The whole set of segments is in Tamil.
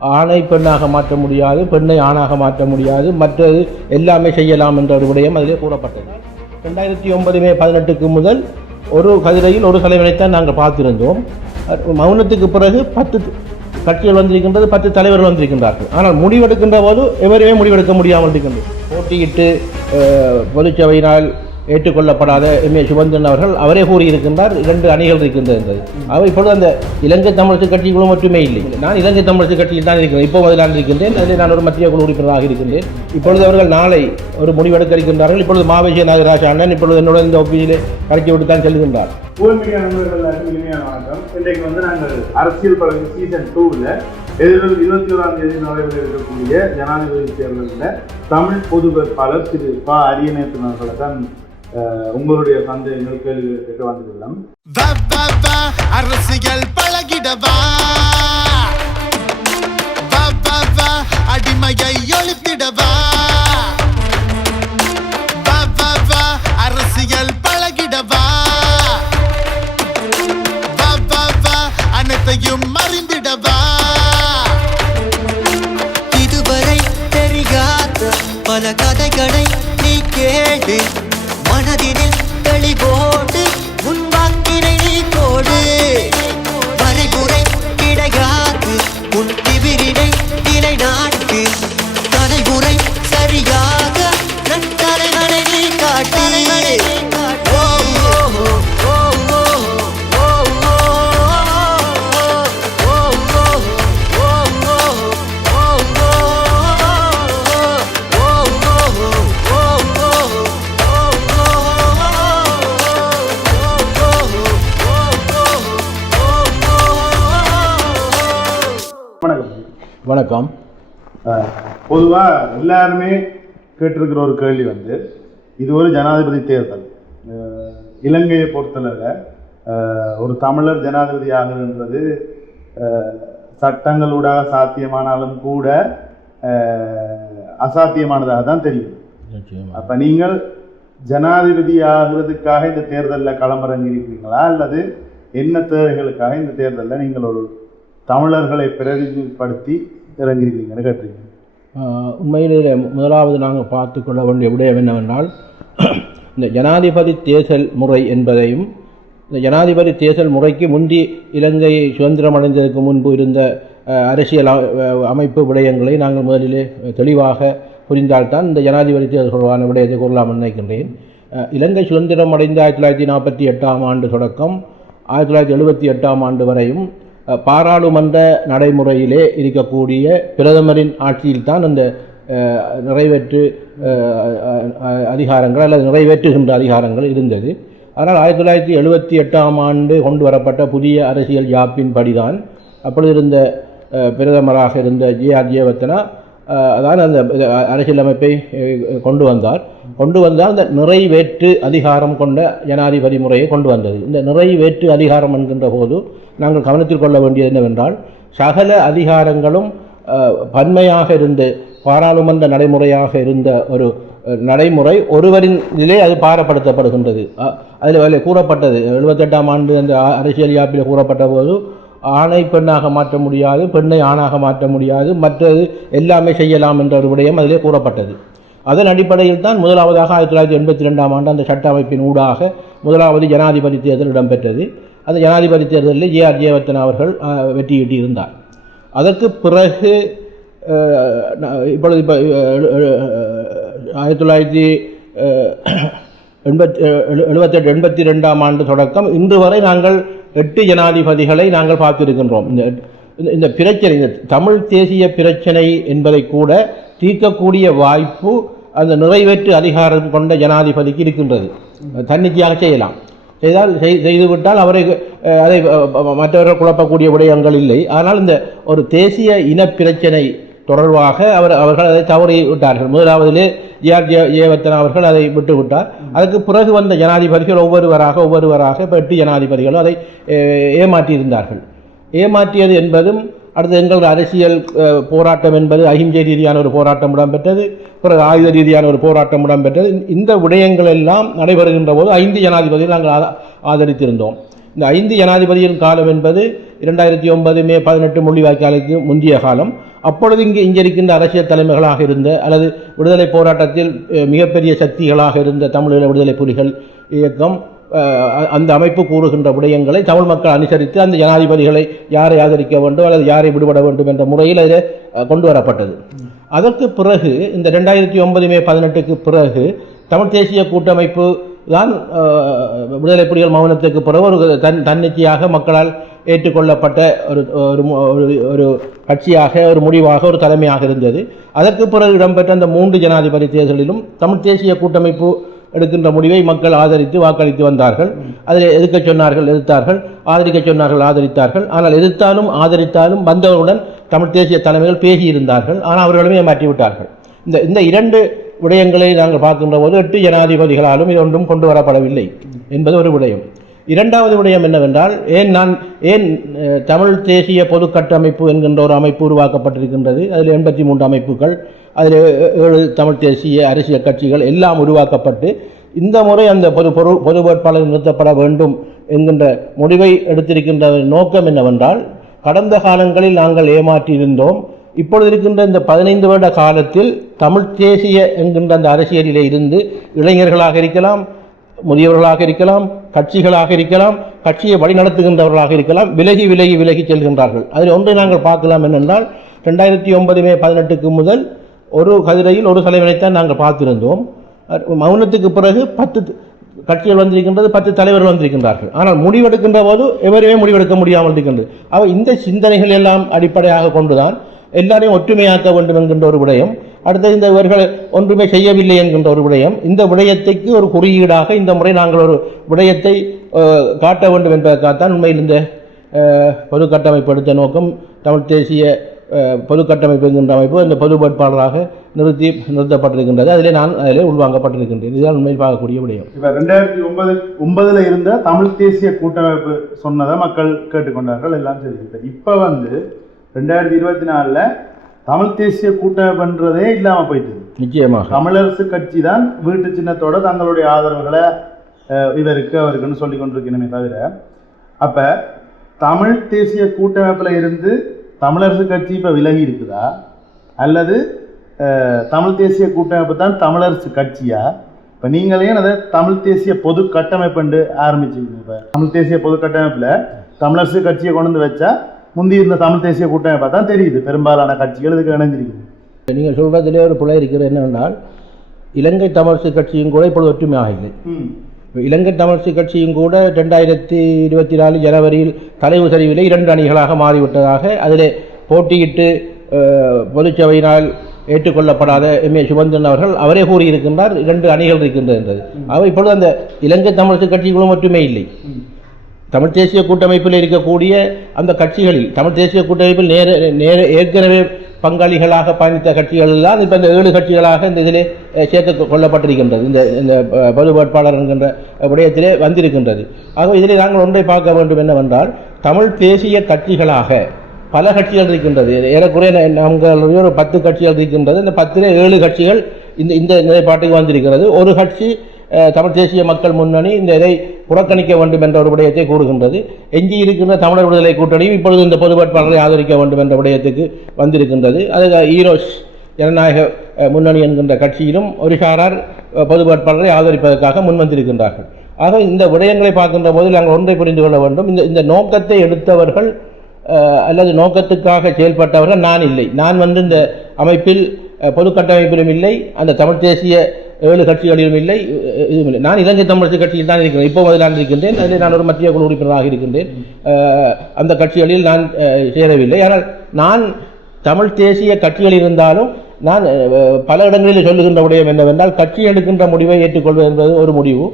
ஆணை பெண்ணாக மாற்ற முடியாது, பெண்ணை ஆணாக மாற்ற முடியாது, மற்றது எல்லாமே செய்யலாம் என்ற ஒரு விடயம் அதிலே கூறப்பட்டது. 2009 மே 18 முதல் ஒரு கதிரையில் ஒரு தலைவரைத்தான் நாங்கள் பார்த்திருந்தோம். மௌனத்துக்கு பிறகு 10 கட்சிகள் வந்திருக்கின்றது, 10 தலைவர்கள் வந்திருக்கின்றார்கள். ஆனால் முடிவெடுக்கின்ற போது எவருமே முடிவெடுக்க முடியாமல் இருக்கின்றது. போட்டியிட்டு பொதுச்சபையினால் ஏற்றுக்கொள்ளப்படாத எம்.ஏ. சுபந்திரன் அவர்கள் அவரே கூறியிருக்கின்றார் 2 அணிகள் இருக்கின்றது. அவர் இப்பொழுது அந்த இலங்கை தமிழரசு கட்சிக்குழும் மட்டுமே இல்லை, நான் இலங்கை தமிழரசு கட்சியில் தான் இருக்கிறேன். இப்போ முதலாக இருக்கின்றேன், அதில் நான் ஒரு மத்திய குழு உறுப்பினராக இருக்கின்றேன். இப்பொழுது அவர்கள் நாளை ஒரு முடிவெடுக்க இருக்கின்றார்கள். இப்பொழுது மாவேசிய நாகராஜ் அண்ணன் இப்பொழுது என்னோட இந்த ஒப்பியிலே கட்சி விட்டு தான் செல்கின்றார். இன்றைக்கு நாங்கள் அரசியல் பழகு சீசன் 2ல் எதிர்வரும் 21ஆம் தேதி நடைபெற இருக்கக்கூடிய ஜனாதிபதி தேர்தலில் தமிழ் பொது வேட்பாளர் திரு ப. அரியநேசன் அவர்களை தான் உங்களுடைய சந்தேகங்கள் கேள்விகள் கேட்டு வந்துள்ளோம். அரசியல் பழகிடவா, அடிமையை ஒழித்திடவா, அரசியல் பழகிடவா, அனைத்தையும் அறிந்திடவா. இதுவரை தெரியாத பல கதைகளை நீ கேடு, மனதினில் தெளிவோடு உன் வாக்கினை நீ போடு. வரைமுறை கிடையாது உன் திவிரினை நிலைநாட்டு, தலைமுறை சரியாக நட்டலைகளை நீ காட்டு. வணக்கம். பொதுவாக எல்லாருமே கேட்டிருக்கிற ஒரு கேள்வி இது ஒரு ஜனாதிபதி தேர்தல். இலங்கையை பொறுத்தளவில் ஒரு தமிழர் ஜனாதிபதி ஆகுதுன்றது சட்டங்களூடாக சாத்தியமானாலும் கூட அசாத்தியமானதாக தான் தெரியும். அப்போ நீங்கள் ஜனாதிபதி ஆகிறதுக்காக இந்த தேர்தலில் களமிறங்கியிருக்கீங்களா, அல்லது என்ன தேவைகளுக்காக இந்த தேர்தலில் நீங்கள் ஒரு தமிழர்களை பிரதிநிதிப்படுத்தி இறங்கியிருக்கீங்கன்னு கேட்டிருக்கீங்க? உண்மையிலே முதலாவது நாங்கள் பார்த்து கொள்ள வேண்டிய விடயம் என்னவென்றால், இந்த ஜனாதிபதி தேர்தல் முறை என்பதையும், இந்த ஜனாதிபதி தேர்தல் முறைக்கு முந்தி இலங்கை சுதந்திரம் அடைந்ததற்கு முன்பு இருந்த அரசியல் அமைப்பு விடயங்களை நாங்கள் முதலிலே தெளிவாக புரிந்தால்தான் இந்த ஜனாதிபதி தேர்தல் தொடர்பான விடயத்தை கூறலாம் நினைக்கின்றேன். இலங்கை சுதந்திரம் அடைந்த 1948ஆம் ஆண்டு தொடக்கம் 1978ஆம் ஆண்டு வரையும் பாராளுமன்ற நடைமுறையிலே இருக்கக்கூடிய பிரதமரின் ஆட்சியில்தான் அந்த நிறைவேற்று அதிகாரங்கள் அல்லது நிறைவேற்றுகின்ற அதிகாரங்கள் இருந்தது. ஆனால் 1978ஆம் ஆண்டு கொண்டு வரப்பட்ட புதிய அரசியல் யாப்பின் படிதான் அப்பொழுது இருந்த பிரதமராக இருந்த ஜே.ஆர். ஜெயவர்தனா அதான் அந்த அரசியலமைப்பை கொண்டு வந்தால் அந்த நிறைவேற்று அதிகாரம் கொண்ட ஜனாதிபதி முறையை கொண்டு வந்தது. இந்த நிறைவேற்று அதிகாரம் என்கின்ற போது நாங்கள் கவனத்தில் கொள்ள வேண்டியது என்னவென்றால், சகல அதிகாரங்களும் பன்மையாக இருந்து பாராளுமன்ற நடைமுறையாக இருந்த ஒரு நடைமுறை ஒருவரிலே அது பாரப்படுத்தப்படுகின்றது. அதில் கூறப்பட்டது 78ஆம் ஆண்டு அந்த அரசியல் யாப்பில் கூறப்பட்ட போது, ஆணை பெண்ணாக மாற்ற முடியாது, பெண்ணை ஆணாக மாற்ற முடியாது, மற்றது எல்லாமே செய்யலாம் என்ற ஒரு விடயம் அதிலே கூறப்பட்டது. அதன் அடிப்படையில் தான் முதலாவதாக 1982ஆம் ஆண்டு அந்த சட்ட அமைப்பின் ஊடாக முதலாவது ஜனாதிபதி தேர்தல் இடம்பெற்றது. அந்த ஜனாதிபதி தேர்தலில் ஜே.ஆர். ஜெயவர்தனா அவர்கள் வெற்றியிட்டிருந்தார். அதற்கு பிறகு இப்பொழுது 1978-82ஆம் ஆண்டு தொடக்கம் இன்று வரை நாங்கள் 8 ஜனாதிபதிகளை நாங்கள் பார்த்திருக்கின்றோம். இந்த பிரச்சனை, இந்த தமிழ் தேசிய பிரச்சனை என்பதை கூட தீர்க்கக்கூடிய வாய்ப்பு அந்த நிறைவேற்று அதிகாரம் கொண்ட ஜனாதிபதிக்கு இருக்கின்றது. தன்னிச்சையாக செய்துவிட்டால் அவரை அதை மற்றவர்கள் குழப்பக்கூடிய விடயங்கள் இல்லை. ஆனால் இந்த ஒரு தேசிய இன பிரச்சனை தொடர்பாக அவர்கள் அதை தவறி விட்டார்கள். முதலாவதிலே ஜே.ஆர். ஜெயவர்தனா அவர்கள் அதை விட்டுவிட்டார். அதுக்கு பிறகு வந்த ஜனாதிபதிகள் ஒவ்வொருவராக இப்போ 8 ஜனாதிபதிகளும் அதை ஏமாற்றியிருந்தார்கள். ஏமாற்றியது என்பதும் அடுத்து எங்கள் அரசியல் போராட்டம் என்பது அஹிம்சை ரீதியான ஒரு போராட்டம் இடம்பெற்றது, பிறகு ஆயுத ரீதியான ஒரு போராட்டம் இடம்பெற்றது. இந்த விடயங்கள் எல்லாம் நடைபெறுகின்ற போது 5 ஜனாதிபதிகள் நாங்கள் ஆதரித்திருந்தோம். இந்த 5 ஜனாதிபதியின் காலம் என்பது 2009 மே 18 முள்ளிவாய்க்காலுக்கு முந்தைய காலம். அப்பொழுது இங்கே இருக்கின்ற அரசியல் தலைமைகளாக இருந்த அல்லது விடுதலை போராட்டத்தில் மிகப்பெரிய சக்திகளாக இருந்த தமிழீழ விடுதலை புலிகள் இயக்கம் அந்த அமைப்பு கூறுகின்ற விடயங்களை தமிழ் மக்கள் அனுசரித்து அந்த ஜனாதிபதிகளை யாரை ஆதரிக்க வேண்டும் அல்லது யாரை விடுபட வேண்டும் என்ற முறையில் அதில் கொண்டு வரப்பட்டது. அதற்கு பிறகு இந்த 2009 மே 18க்கு பிறகு தமிழ் தேசிய கூட்டமைப்பு தான் விடுதலை புலிகள் மௌனத்துக்கு பிறகு ஒரு தன்னிச்சையாக மக்களால் ஏற்றுக்கொள்ளப்பட்ட ஒரு கட்சியாக, ஒரு முடிவாக, ஒரு தலைமையாக இருந்தது. அதற்கு பிறகு இடம்பெற்ற அந்த 3 ஜனாதிபதி தேர்தலிலும் தமிழ் தேசிய கூட்டமைப்பு எடுக்கின்ற முடிவை மக்கள் ஆதரித்து வாக்களித்து வந்தார்கள். அதில் எதிர்க்க சொன்னார்கள் எதிர்த்தார்கள், ஆதரிக்க சொன்னார்கள் ஆதரித்தார்கள். ஆனால் எதிர்த்தாலும் ஆதரித்தாலும் வந்தவர்களுடன் தமிழ் தேசிய தலைமைகள் பேசியிருந்தார்கள். ஆனால் அவர்களுமே மாற்றிவிட்டார்கள். இந்த 2 விடயங்களை நாங்கள் பார்க்கின்ற போது 8 ஜனாதிபதிகளாலும் இது ஒன்றும் கொண்டு வரப்படவில்லை என்பது ஒரு விடயம். இரண்டாவது விடயம் என்னவென்றால், ஏன் தமிழ் தேசிய பொது கட்டமைப்பு என்கின்ற ஒரு அமைப்பு உருவாக்கப்பட்டிருக்கின்றது. அதில் 83 அமைப்புகள், அதில் 7 தமிழ் தேசிய அரசியல் கட்சிகள் எல்லாம் உருவாக்கப்பட்டு இந்த முறை அந்த பொது வேட்பாளர் நிறுத்தப்பட வேண்டும் என்கின்ற முடிவை எடுத்திருக்கின்ற நோக்கம் என்னவென்றால், கடந்த காலங்களில் நாங்கள் ஏமாற்றியிருந்தோம். இப்பொழுது இருக்கின்ற இந்த 15 வருட காலத்தில் தமிழ் தேசிய என்கின்ற அந்த அரசியலிலே இருந்து இளைஞர்களாக இருக்கலாம், முதியவர்களாக இருக்கலாம், கட்சிகளாக இருக்கலாம், கட்சியை வழிநடத்துகின்றவர்களாக இருக்கலாம், விலகி செல்கின்றார்கள். அதில் ஒன்றை நாங்கள் பார்க்கலாம் என்னென்றால், 2009 மே 18க்கு முதல் ஒரு கதிரையில் ஒரு தலைவரைத்தான் நாங்கள் பார்த்திருந்தோம். மௌனத்துக்கு பிறகு 10 கட்சிகள் வந்திருக்கின்றது, 10 தலைவர்கள் வந்திருக்கின்றார்கள். ஆனால் முடிவெடுக்கின்ற போது எவருமே முடிவெடுக்க முடியாமல் இருக்கின்றது. இந்த சிந்தனைகள் எல்லாம் அடிப்படையாக கொண்டுதான் எல்லாரையும் ஒற்றுமையாக்க வேண்டும் என்கின்ற ஒரு விடயம், அடுத்தது இந்த இவர்கள் ஒன்றுமே செய்யவில்லை என்கின்ற ஒரு விடயம், இந்த விடயத்துக்கு ஒரு குறியீடாக இந்த முறை நாங்கள் ஒரு விடயத்தை காட்ட வேண்டும் என்பதற்காகத்தான் உண்மையில் இந்த பொது கட்டமைப்பு எடுத்த நோக்கம். தமிழ் தேசிய பொது கட்டமைப்பு என்கின்ற அமைப்பு இந்த பொது வேட்பாளராக நிறுத்தப்பட்டிருக்கின்றது. அதிலே உள்வாங்கப்பட்டிருக்கின்றது. இதுதான் உண்மையில் பார்க்கக்கூடிய விடயம். இப்போ 2009 இருந்த தமிழ் தேசிய கூட்டமைப்பு சொன்னதை மக்கள் கேட்டுக்கொண்டார்கள், எல்லாம் சரி. இப்போ 2024 தமிழ் தேசிய கூட்டமைப்புன்றதே இல்லாமல் போயிட்டு, நிச்சயமாக தமிழரசு கட்சி தான் வீட்டு சின்னத்தோட தங்களுடைய ஆதரவுகளை அவருக்குன்னு சொல்லி கொண்டிருக்கணுமே தவிர, அப்ப தமிழ் தேசிய கூட்டமைப்புல இருந்து தமிழரசு கட்சி இப்ப விலகி இருக்குதா, அல்லது தமிழ் தேசிய கூட்டமைப்பு தான் தமிழரசு கட்சியா? இப்ப நீங்களே அதை தமிழ் தேசிய பொது கட்டமைப்பு ஆரம்பிச்சிருக்கீங்க. இப்ப தமிழ் தேசிய பொது கட்டமைப்புல தமிழரசு கட்சியை கொண்டு வந்து வச்சா முந்தி இருந்த தமிழ் தேசிய கூட்டமைப்பா தான் தெரியுது பெரும்பாலான கட்சிகள் இதுக்கு இணைஞ்சிருக்கு. நீங்கள் சொல்றதிலே ஒரு பிழை இருக்கிறது என்னவென்றால், இலங்கை தமிழரசு கட்சியும் கூட இப்பொழுது ஒற்றுமையாக இல்லை. இலங்கை தமிழரசு கட்சியும் கூட 2024 ஜனவரியில் தலைவு சரிவிலே 2 அணிகளாக மாறிவிட்டதாக, அதில் போட்டியிட்டு பொதுச்சபையினால் ஏற்றுக்கொள்ளப்படாத எம்.ஏ. சுமந்திரன் அவரே கூறியிருக்கின்றார் 2 அணிகள் இருக்கின்றது என்றது. அவர் இப்பொழுது அந்த இலங்கை தமிழரசு கட்சிகளும் ஒற்றுமை இல்லை. தமிழ் தேசிய கூட்டமைப்பில் இருக்கக்கூடிய அந்த கட்சிகளில், தமிழ் தேசிய கூட்டமைப்பில் ஏற்கனவே பங்காளிகளாக பயணித்த கட்சிகள் தான் இப்போ இந்த 7 கட்சிகளாக இந்த இதிலே சேர்த்து கொள்ளப்பட்டிருக்கின்றது. இந்த பொது வேட்பாளர் என்கின்ற விடயத்திலே வந்திருக்கின்றது. ஆக இதிலே நாங்கள் ஒன்றை பார்க்க வேண்டும் என்னவென்றால், தமிழ் தேசிய கட்சிகளாக பல கட்சிகள் இருக்கின்றது. ஏறக்குறைய நாங்கள் ஒரு 10 கட்சிகள் இருக்கின்றது. இந்த 10ல் 7 கட்சிகள் இந்த நிலைப்பாட்டுக்கு வந்திருக்கிறது. ஒரு கட்சி தமிழ் தேசிய மக்கள் முன்னணி இந்த இதை புறக்கணிக்க வேண்டும் என்ற ஒரு விடயத்தை கூறுகின்றது. எஞ்சி இருக்கின்ற தமிழர் விடுதலை கூட்டணியும் இப்பொழுது இந்த பொது வேட்பாளரை ஆதரிக்க வேண்டும் என்ற விடயத்துக்கு வந்திருக்கின்றது. அது ஈரோஸ் ஜனநாயக முன்னணி என்கின்ற கட்சியிலும் ஒரு சாரார் பொது வேட்பாளரை ஆதரிப்பதற்காக முன்வந்திருக்கின்றார்கள். ஆக இந்த விடயங்களை பார்க்கின்ற போது நாங்கள் ஒன்றை புரிந்து கொள்ள வேண்டும். இந்த நோக்கத்தை எடுத்தவர்கள் அல்லது நோக்கத்துக்காக செயல்பட்டவர்கள் நான் இல்லை. நான் இந்த அமைப்பில் பொது கட்டமைப்பிலும் இல்லை, அந்த தமிழ் தேசிய 7 கட்சிகளிலும் இல்லை, இதுவும் இல்லை. நான் இலங்கை தமிழரசு கட்சியில் தான் இருக்கிறேன். இப்போ நான் இருக்கின்றேன். அதில் நான் ஒரு மத்திய குழு உறுப்பினராக இருக்கின்றேன். அந்த கட்சிகளில் நான் சேரவில்லை. ஆனால் நான் தமிழ் தேசிய கட்சிகள் இருந்தாலும் நான் பல இடங்களில் சொல்லுகின்ற விடயம் என்னவென்றால், கட்சி எடுக்கின்ற முடிவை ஏற்றுக்கொள்வது என்பது ஒரு முடிவு,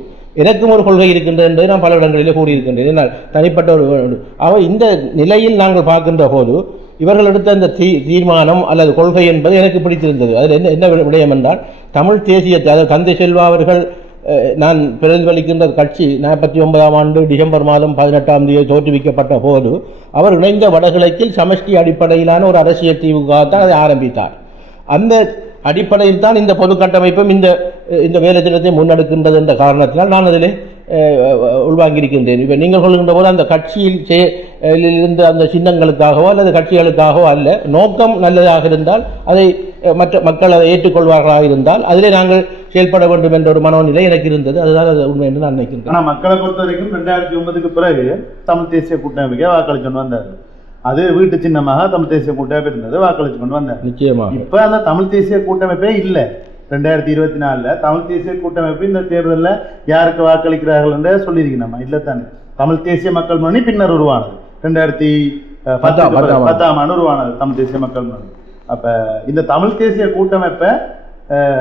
எனக்கும் ஒரு கொள்கை இருக்கின்றது என்பதை நான் பல இடங்களிலே கூறியிருக்கின்றேன். இதனால் தனிப்பட்ட ஒரு இந்த நிலையில் நாங்கள் பார்க்கின்ற போது இவர்கள் எடுத்த அந்த தீர்மானம் அல்லது கொள்கை என்பது எனக்கு பிடித்திருந்தது. அதில் என்ன விடயம் என்றால், தமிழ் தேசியத்தை, அதாவது தந்தை செல்வா அவர்கள் நான் பிரதிபலிக்கின்ற கட்சி 49ஆம் ஆண்டு டிசம்பர் மாதம் 18ஆம் தேதி தோற்றுவிக்கப்பட்ட போது அவர் இணைந்த வடகிழக்கில் சமஷ்டி அடிப்படையிலான ஒரு அரசியல் தீவுக்காகத்தான் அதை ஆரம்பித்தார். அந்த அடிப்படையில் தான் இந்த பொது கட்டமைப்பும் இந்த வேலை திட்டத்தை முன்னெடுக்கின்றது என்ற காரணத்தினால் நான் அதில் உள்வாங்கியிருக்கின்றேன். இப்போ நீங்கள் சொல்கின்ற போது அந்த கட்சியில் இருந்த அந்த சின்னங்களுக்காகவோ அல்லது கட்சிகளுக்காகவோ அல்ல, நோக்கம் நல்லதாக இருந்தால் அதை மற்ற மக்கள் அதை ஏற்றுக்கொள்வார்களாக இருந்தால் அதிலே நாங்கள் செயல்பட வேண்டும் என்ற ஒரு மனோநிலை எனக்கு இருந்தது. அதுதான் அது உண்மை என்று நான் நினைக்கின்றேன். ஆனால் மக்களை பொறுத்த வரைக்கும் 2009க்கு பிறகு தமிழ் தேசிய கூட்டமைப்புக்கே வாக்களிச்சு கொண்டு வந்தார். அது வீட்டு சின்னமாக தமிழ் தேசிய கூட்டமைப்பு இருந்தது, வாக்களிச்சு கொண்டு வந்தார். நிச்சயமாக இப்போ அந்த தமிழ் தேசிய கூட்டமைப்பே இல்லை. 2024 தமிழ் தேசிய கூட்டமைப்பு இந்த தேர்தலில் யாருக்கு வாக்களிக்கிறார்கள் என்று சொல்லியிருக்கணும் இல்லை தானே? தமிழ் தேசிய மக்கள் முன்னணி பின்னர் உருவானது, 2010ஆம் ஆண்டு உருவானது தமிழ் தேசிய மக்கள் முன்னணி. அப்போ இந்த தமிழ் தேசிய கூட்டமைப்பை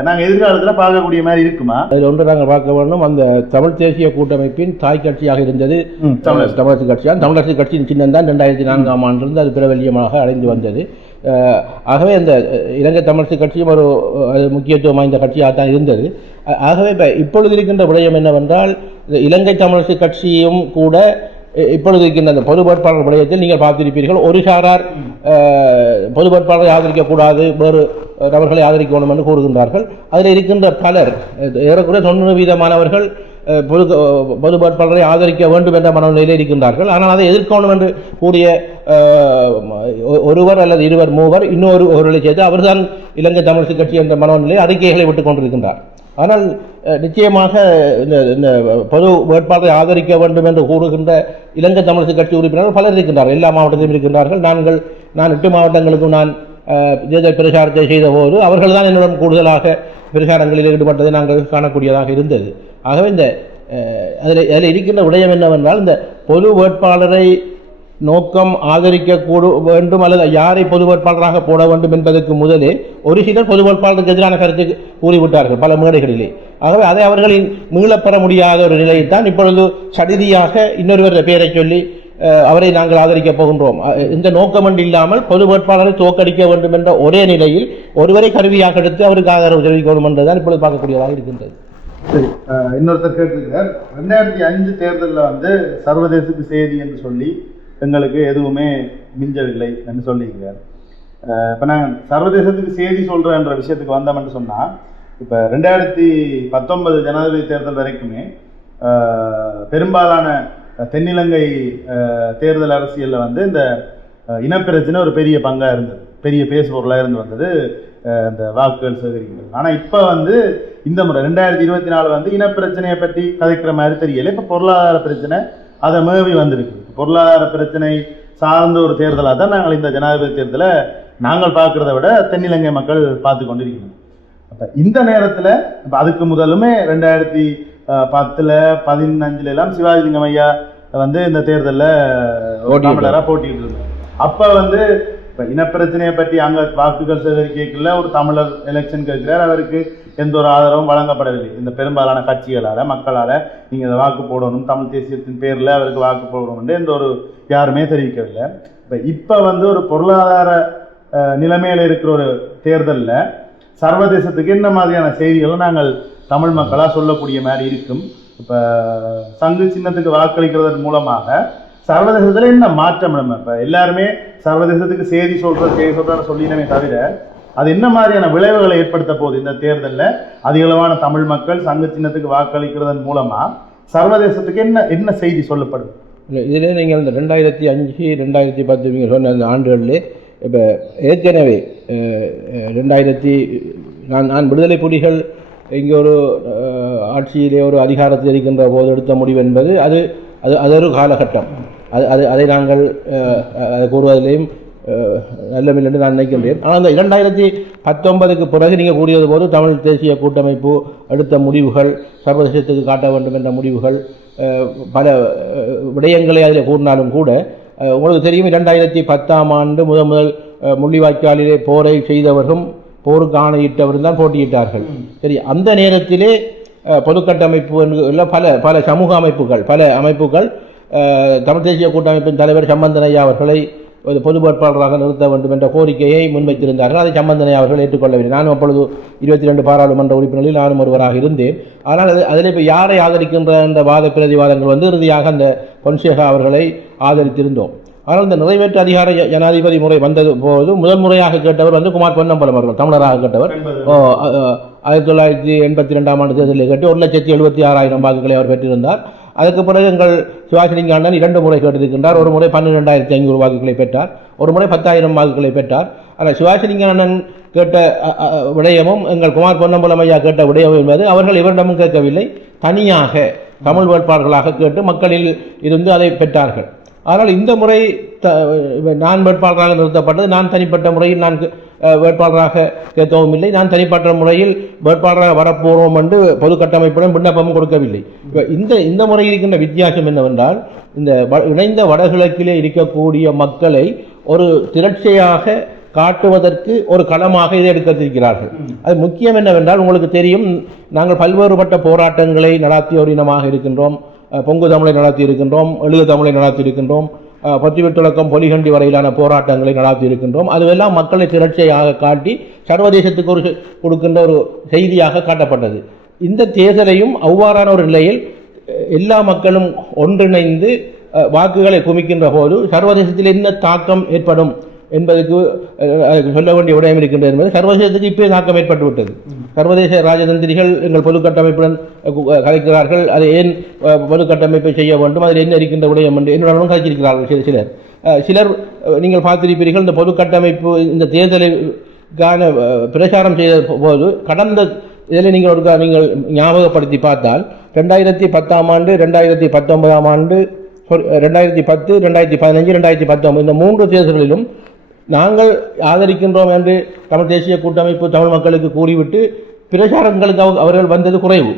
நாங்கள் எதிர்காலத்தில் பார்க்கக்கூடிய மாதிரி இருக்குமா? அதில் ஒன்று நாங்கள் பார்க்க வேண்டும், அந்த தமிழ் தேசிய கூட்டமைப்பின் தாய் கட்சியாக இருந்தது தமிழரசு கட்சியான். தமிழரசு கட்சியின் சின்னம் தான் 2004ஆம் ஆண்டிலிருந்து அது பிரபல்யமாக அடைந்து வந்தது. ஆகவே அந்த இலங்கை தமிழரசு கட்சியும் ஒரு முக்கியத்துவம் வாய்ந்த கட்சியாக தான் இருந்தது. ஆகவே இப்பொழுது இருக்கின்ற விடயம் என்னவென்றால், இலங்கை தமிழரசு கட்சியும் கூட இப்பொழுது இருக்கின்ற அந்த பொது வேட்பாளர் விடயத்தில் நீங்கள் பார்த்திருப்பீர்கள், ஒரு சாரார் பொது வேட்பாளரை ஆதரிக்கக்கூடாது, வேறு நபர்களை ஆதரிக்க வேண்டும் என்று கூறுகின்றார்கள். அதில் இருக்கின்ற பலர், ஏறக்குறைய 90% பொது வேட்பாளரை ஆதரிக்க வேண்டும் என்ற மனநிலையில் இருக்கின்றார்கள். ஆனால் அதை எதிர்க்கணும் என்று கூடிய ஒருவர் அல்லது இருவர் மூவர் இன்னொருவர்களை சேர்த்து அவர்தான் இலங்கை தமிழரசு கட்சி என்ற மனநிலை அறிக்கைகளை விட்டுக் கொண்டிருக்கின்றார். ஆனால் நிச்சயமாக இந்த பொது வேட்பாளரை ஆதரிக்க வேண்டும் என்று கூறுகின்ற இலங்கை தமிழரசு கட்சி உறுப்பினர்கள் பலர் இருக்கின்றார்கள். எல்லா மாவட்டத்திலும் இருக்கின்றார்கள். நான் 8 மாவட்டங்களுக்கும் நான் தேர்தல் பிரச்சாரத்தை செய்த போது அவர்கள் தான் என்னுடன் கூடுதலாக பிரச்சாரங்களில் ஈடுபட்டதை நாங்கள் காணக்கூடியதாக இருந்தது. ஆகவே இந்த அதில் இருக்கின்ற விடயம் என்னவென்றால், இந்த பொது வேட்பாளரை நோக்கம் ஆதரிக்க வேண்டும் அல்லது யாரை பொது வேட்பாளராக போட வேண்டும் என்பதற்கு முதலே ஒரு சிலர் பொது வேட்பாளருக்கு எதிரான கருத்து கூறிவிட்டார்கள் பல மேடைகளிலே. ஆகவே அதை அவர்களின் மீளப்பெற முடியாத ஒரு நிலையைத்தான் இப்பொழுது சடிதியாக இன்னொருவர் பெயரை சொல்லி அவரை நாங்கள் ஆதரிக்கப் போகின்றோம், இந்த நோக்கமன்று இல்லாமல் பொது வேட்பாளரை தோற்கடிக்க வேண்டும் என்ற ஒரே நிலையில் ஒருவரை கருவியாக எடுத்து அவருக்கு ஆதரவு தெரிவிக்க வேண்டும் என்றுதான் இப்பொழுது பார்க்கக்கூடியதாக இருக்கின்றது. சரி, இன்னொருத்தர் கேட்டிருக்கிறார், 2005 தேர்தலில் சர்வதேசத்துக்கு செய்தி என்று சொல்லி எங்களுக்கு எதுவுமே மிஞ்சவில்லை என்று சொல்லியிருக்கிறார். இப்போ நாங்கள் சர்வதேசத்துக்கு செய்தி சொல்கிறேன்ற விஷயத்துக்கு வந்தோம்னு சொன்னால், இப்போ 2019 ஜனாதிபதி தேர்தல் வரைக்குமே பெரும்பாலான தென்னிலங்கை தேர்தல் அரசியலில் இந்த இனப்பிரச்சனை ஒரு பெரிய பங்காக இருந்தது, பெரிய பேசுபொருளாக இருந்து வந்தது இந்த வாக்குகள் சேகரிக்கிறது. ஆனால் இப்போ இந்த முறை 2024 இனப்பிரச்சனையை பற்றி கதைக்கிற மாதிரி தெரியல. இப்போ பொருளாதார பிரச்சனை அதை மேவி வந்திருக்கு. பொருளாதார பிரச்சனை சார்ந்த ஒரு தேர்தலாக தான் நாங்கள் இந்த ஜனாதிபதி தேர்தலை நாங்கள் பார்க்குறத விட தென்னிலங்கை மக்கள் பார்த்து கொண்டிருக்கிறோம். அப்போ இந்த நேரத்தில் இப்போ அதுக்கு முதலுமே 2010, 2015 எல்லாம் சிவாஜிலிங்கம் ஐயா இந்த தேர்தலில் தமிழராக போட்டிட்டு இருந்தார். அப்போ இப்போ இனப்பிரச்சனையை பற்றி அங்கே வாக்குகள் சேகரிக்கல ஒரு தமிழர் எலெக்ஷன் கேட்கிறார், அவருக்கு எந்த ஒரு ஆதரவும் வழங்கப்படவில்லை. இந்த பெரும்பாலான கட்சிகளால் மக்களால் நீங்கள் இதை வாக்கு போடணும், தமிழ் தேசியத்தின் பேரில் அவருக்கு வாக்கு போடணும்னு எந்த ஒரு யாருமே தெரிவிக்கவில்லை. இப்போ ஒரு பொருளாதார நிலைமையில் இருக்கிற ஒரு தேர்தலில் சர்வதேசத்துக்கு என்ன மாதிரியான செய்திகளை நாங்கள் தமிழ் மக்களாக சொல்லக்கூடிய மாதிரி இருக்கும். இப்போ சங்கு சின்னத்துக்கு வாக்களிக்கிறதன் மூலமாக சர்வதேசத்தில் என்ன மாற்றம்? நம்ம இப்போ எல்லாருமே சர்வதேசத்துக்கு செய்தி சொல்கிறேன்னு சொல்லினமே தவிர அது என்ன மாதிரியான விளைவுகளை ஏற்படுத்த போகுது இந்த தேர்தலில்? அதிகளவான தமிழ் மக்கள் சங்கு சின்னத்துக்கு வாக்களிக்கிறதன் மூலமாக சர்வதேசத்துக்கு என்ன செய்தி சொல்லப்படும்? இல்லை, இதில் நீங்கள் இந்த 2005, 2010 நீங்கள் சொன்ன அந்த ஆண்டுகளில் இப்போ ஏற்கனவே நான் விடுதலை புலிகள் இங்கே ஒரு ஆட்சியிலே ஒரு அதிகாரத்தில் இருக்கின்ற போது எடுத்த முடிவு என்பது அது ஒரு காலகட்டம். அதை நாங்கள் கூறுவதிலேயும் நல்லமில்லை என்று நான் நினைக்கின்றேன். ஆனால் அந்த 2019க்கு பிறகு நீங்கள் கூறியது போது தமிழ் தேசிய கூட்டமைப்பு எடுத்த முடிவுகள், சர்வதேசத்துக்கு காட்ட வேண்டும் என்ற முடிவுகள், பல விடயங்களை அதில் கூறினாலும் கூட உங்களுக்கு தெரியும், 2010ஆம் ஆண்டு முதல் முள்ளிவாய்க்காலிலே போரை செய்தவர்களும் போருக்கு ஆணையிட்டவர்கள் தான் போட்டியிட்டார்கள். சரி, அந்த நேரத்திலே பொதுக்கட்டமைப்பு இல்லை பல சமூக அமைப்புகள், பல அமைப்புகள் தமிழ் தேசிய கூட்டமைப்பின் தலைவர் சம்பந்தன் ஐயா அவர்களை பொது வேட்பாளராக நிறுத்த வேண்டும் என்ற கோரிக்கையை முன்வைத்திருந்தார்கள். அதை சம்பந்தன் ஐயா அவர்கள் ஏற்றுக்கொள்ளவில்லை. நானும் அப்பொழுது 22 பாராளுமன்ற உறுப்பினர்களில் நானும் ஒருவராக இருந்தேன். ஆனால் அதில் இப்போ யாரை ஆதரிக்கின்ற அந்த வாத பிரதிவாதங்கள் இறுதியாக அந்த பொன்சேகா அவர்களை ஆதரித்திருந்தோம். ஆனால் இந்த நிறைவேற்று அதிகார ஜனாதிபதி முறை வந்தது போது முதல் முறையாக கேட்டவர் குமார் பொன்னம்பலம் அவர்கள், தமிழராக கேட்டவர். 1982ஆம் ஆண்டு தேர்தலில் கேட்டு 1,76,000 வாக்குகளை அவர் பெற்றிருந்தார். அதுக்கு பிறகு எங்கள் சிவாசிலிங்க அண்ணன் 2 முறை கேட்டிருக்கின்றார். ஒரு முறை 12,500 வாக்குகளை பெற்றார், ஒரு முறை 10,000 வாக்குகளை பெற்றார். ஆனால் சிவாசிலிங்க அண்ணன் கேட்ட விடயமும் எங்கள் குமார் பொன்னம்பலம் ஐயா கேட்ட விடயம் என்பது அவர்கள் இவரிடமும் கேட்கவில்லை, தனியாக தமிழ் வேட்பாளர்களாக கேட்டு மக்களில் இருந்து அதை பெற்றார்கள். ஆனால் இந்த முறை நான் வேட்பாளராக நிறுத்தப்பட்டது. நான் தனிப்பட்ட முறையில் நான் வேட்பாளராக கேட்கவும் இல்லை, நான் தனிப்பட்ட முறையில் வேட்பாளராக வரப்போகிறோம் என்று பொது கட்டமைப்புடன் விண்ணப்பமும் கொடுக்கவில்லை. இந்த முறை இருக்கின்ற வித்தியாசம் என்னவென்றால், இந்த இணைந்த வடகிழக்கிலே இருக்கக்கூடிய மக்களை ஒரு திரட்சியாக காட்டுவதற்கு ஒரு களமாக இதை எடுத்திருக்கிறார்கள். அது முக்கியம் என்னவென்றால், உங்களுக்கு தெரியும், நாங்கள் பல்வேறுபட்ட போராட்டங்களை நடத்திய ஒரு இனமாக இருக்கின்றோம். பொங்கு தமிழை நடத்தி இருக்கின்றோம், எழுது தமிழை நடத்தி இருக்கின்றோம், பொத்திவிட்டுலக்கம் பொலிகண்டி வரையிலான போராட்டங்களை நடத்தி இருக்கின்றோம். அதுவெல்லாம் மக்களை திரட்சியாக காட்டி சர்வதேசத்துக்கு ஒரு கொடுக்கின்ற ஒரு செய்தியாக காட்டப்பட்டது. இந்த தேர்தலையும் அவ்வாறான ஒரு நிலையில் எல்லா மக்களும் ஒன்றிணைந்து வாக்குகளை குமிக்கின்ற போது சர்வதேசத்தில் என்ன தாக்கம் ஏற்படும் என்பதற்கு சொல்ல வேண்டிய விடயம் இருக்கின்றது என்பது சர்வதேசத்துக்கு இப்போ தாக்கம் ஏற்பட்டுவிட்டது. சர்வதேச ராஜதந்திரிகள் எங்கள் பொது கட்டமைப்புடன் கலைக்கிறார்கள். அதை ஏன் பொது கட்டமைப்பை செய்ய வேண்டும், அதில் என்ன இருக்கின்ற விடயம் என்று என்னுடன் கலைச்சிருக்கிறார்கள் சிலர். நீங்கள் பார்த்திருப்பீர்கள், இந்த பொது கட்டமைப்பு இந்த தேர்தலுக்கான பிரச்சாரம் செய்த போது கடந்த இதில் நீங்கள் ஞாபகப்படுத்தி பார்த்தால் 2010ஆம் ஆண்டு, 2019ஆம் ஆண்டு, 2010, 2015, 2019 இந்த 3 தேர்தல்களிலும் நாங்கள் ஆதரிக்கின்றோம் என்று தமிழ் தேசிய கூட்டமைப்பு தமிழ் மக்களுக்கு கூறிவிட்டு பிரச்சாரங்களுக்கு அவர்கள் வந்தது குறைவு.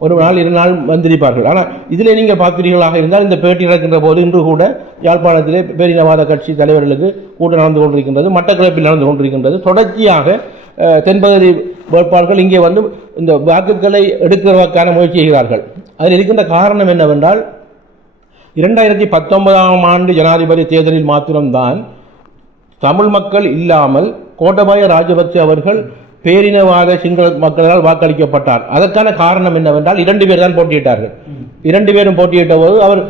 1 நாள் 2 நாள் வந்திருப்பார்கள். ஆனால் இதில் நீங்கள் பார்க்கிறீர்களாக இருந்தால், இந்த பேட்டி நடக்கின்ற போது இன்று கூட யாழ்ப்பாணத்திலே பேரினவாத கட்சி தலைவர்களுக்கு கூட்டம் நடந்து கொண்டிருக்கின்றது, மட்டக்களப்பில் நடந்து கொண்டிருக்கின்றது. தொடர்ச்சியாக தென்பகுதி வேட்பாளர்கள் இங்கே வந்து இந்த வாக்குகளை எடுக்கிறதற்கான முயற்சி செய்கிறார்கள். அதில் இருக்கின்ற காரணம் என்னவென்றால், 2019ஆம் ஆண்டு ஜனாதிபதி தேர்தலில் மாத்திரம்தான் தமிழ் மக்கள் இல்லாமல் கோட்டபாய ராஜபக்சே அவர்கள் பேரினவாத சிங்கள மக்களால் வாக்களிக்கப்பட்டார். அதற்கான காரணம் என்னவென்றால், 2 பேர் தான் போட்டியிட்டார்கள். 2 பேரும் போட்டியிட்ட போது அவர்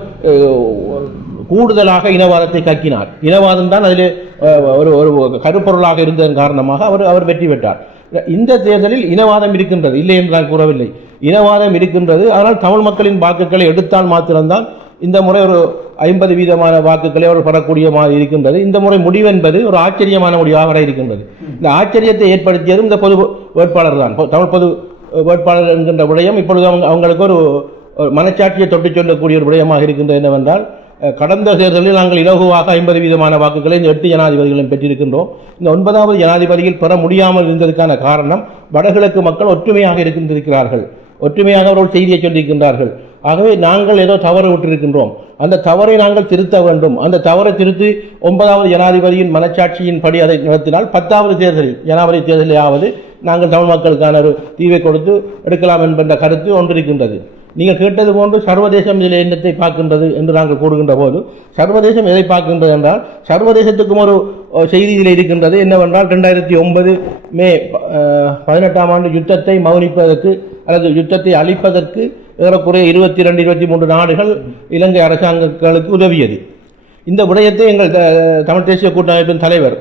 கூடுதலாக இனவாதத்தை கக்கினார். இனவாதம் தான் அதில் ஒரு கருப்பொருளாக இருந்ததன் காரணமாக அவர் வெற்றி பெற்றார். இந்த தேர்தலில் இனவாதம் இருக்கின்றது, இல்லை என்று நான் கூறவில்லை, இனவாதம் இருக்கின்றது. ஆனால் தமிழ் மக்களின் வாக்குகளை எடுத்தால் மாத்திரம்தான் இந்த முறை ஒரு 50% வாக்குகளை அவர் பெறக்கூடிய மாதிரி இருக்கின்றது. இந்த முறை முடிவு என்பது ஒரு ஆச்சரியமான முடிவாக வர இருக்கின்றது. இந்த ஆச்சரியத்தை ஏற்படுத்தியதும் இந்த பொது வேட்பாளர் தான். தமிழ் பொது வேட்பாளர் என்கின்ற விடயம் இப்பொழுது அவங்களுக்கு ஒரு மனச்சாட்சியை தொட்டு சொல்லக்கூடிய ஒரு விடயமாக இருக்கின்றது. என்னவென்றால், கடந்த தேர்தலில் நாங்கள் இலகுவாக 50% வாக்குகளை இந்த 8 ஜனாதிபதிகளும் பெற்றிருக்கின்றோம். இந்த 9வது ஜனாதிபதியில் பெற முடியாமல் இருந்ததற்கான காரணம், வடகிழக்கு மக்கள் ஒற்றுமையாக இருக்கின்றிருக்கிறார்கள், ஒற்றுமையாக அவர்கள் செய்தியை சொல்லியிருக்கின்றார்கள். ஆகவே நாங்கள் ஏதோ தவறு விட்டிருக்கின்றோம், அந்த தவறை நாங்கள் திருத்த வேண்டும். அந்த தவறை திருத்தி 9வது ஜனாதிபதியின் மனச்சாட்சியின் படி அதை நடத்தினால் 10வது தேர்தலில் ஜனாதிபதி தேர்தலிலாவது நாங்கள் தமிழ் மக்களுக்கான ஒரு தீர்வை கொடுத்து எடுக்கலாம் என்கின்ற கருத்து ஒன்றிருக்கின்றது. நீங்கள் கேட்டது போன்று சர்வதேசம் இதில் என்னத்தை பார்க்கின்றது என்று நாங்கள் கூறுகின்ற போது, சர்வதேசம் எதை பார்க்கின்றது என்றால், சர்வதேசத்துக்கும் ஒரு செய்தி இதில் இருக்கின்றது. என்னவென்றால், 2009 மே 18ஆம் ஆண்டு யுத்தத்தை மௌனிப்பதற்கு அல்லது யுத்தத்தை அழிப்பதற்கு ஏறக்குறைய 22-23 நாடுகள் இலங்கை அரசாங்கங்களுக்கு உதவியது. இந்த விடயத்தை எங்கள் தமிழ் தேசிய கூட்டமைப்பின் தலைவர்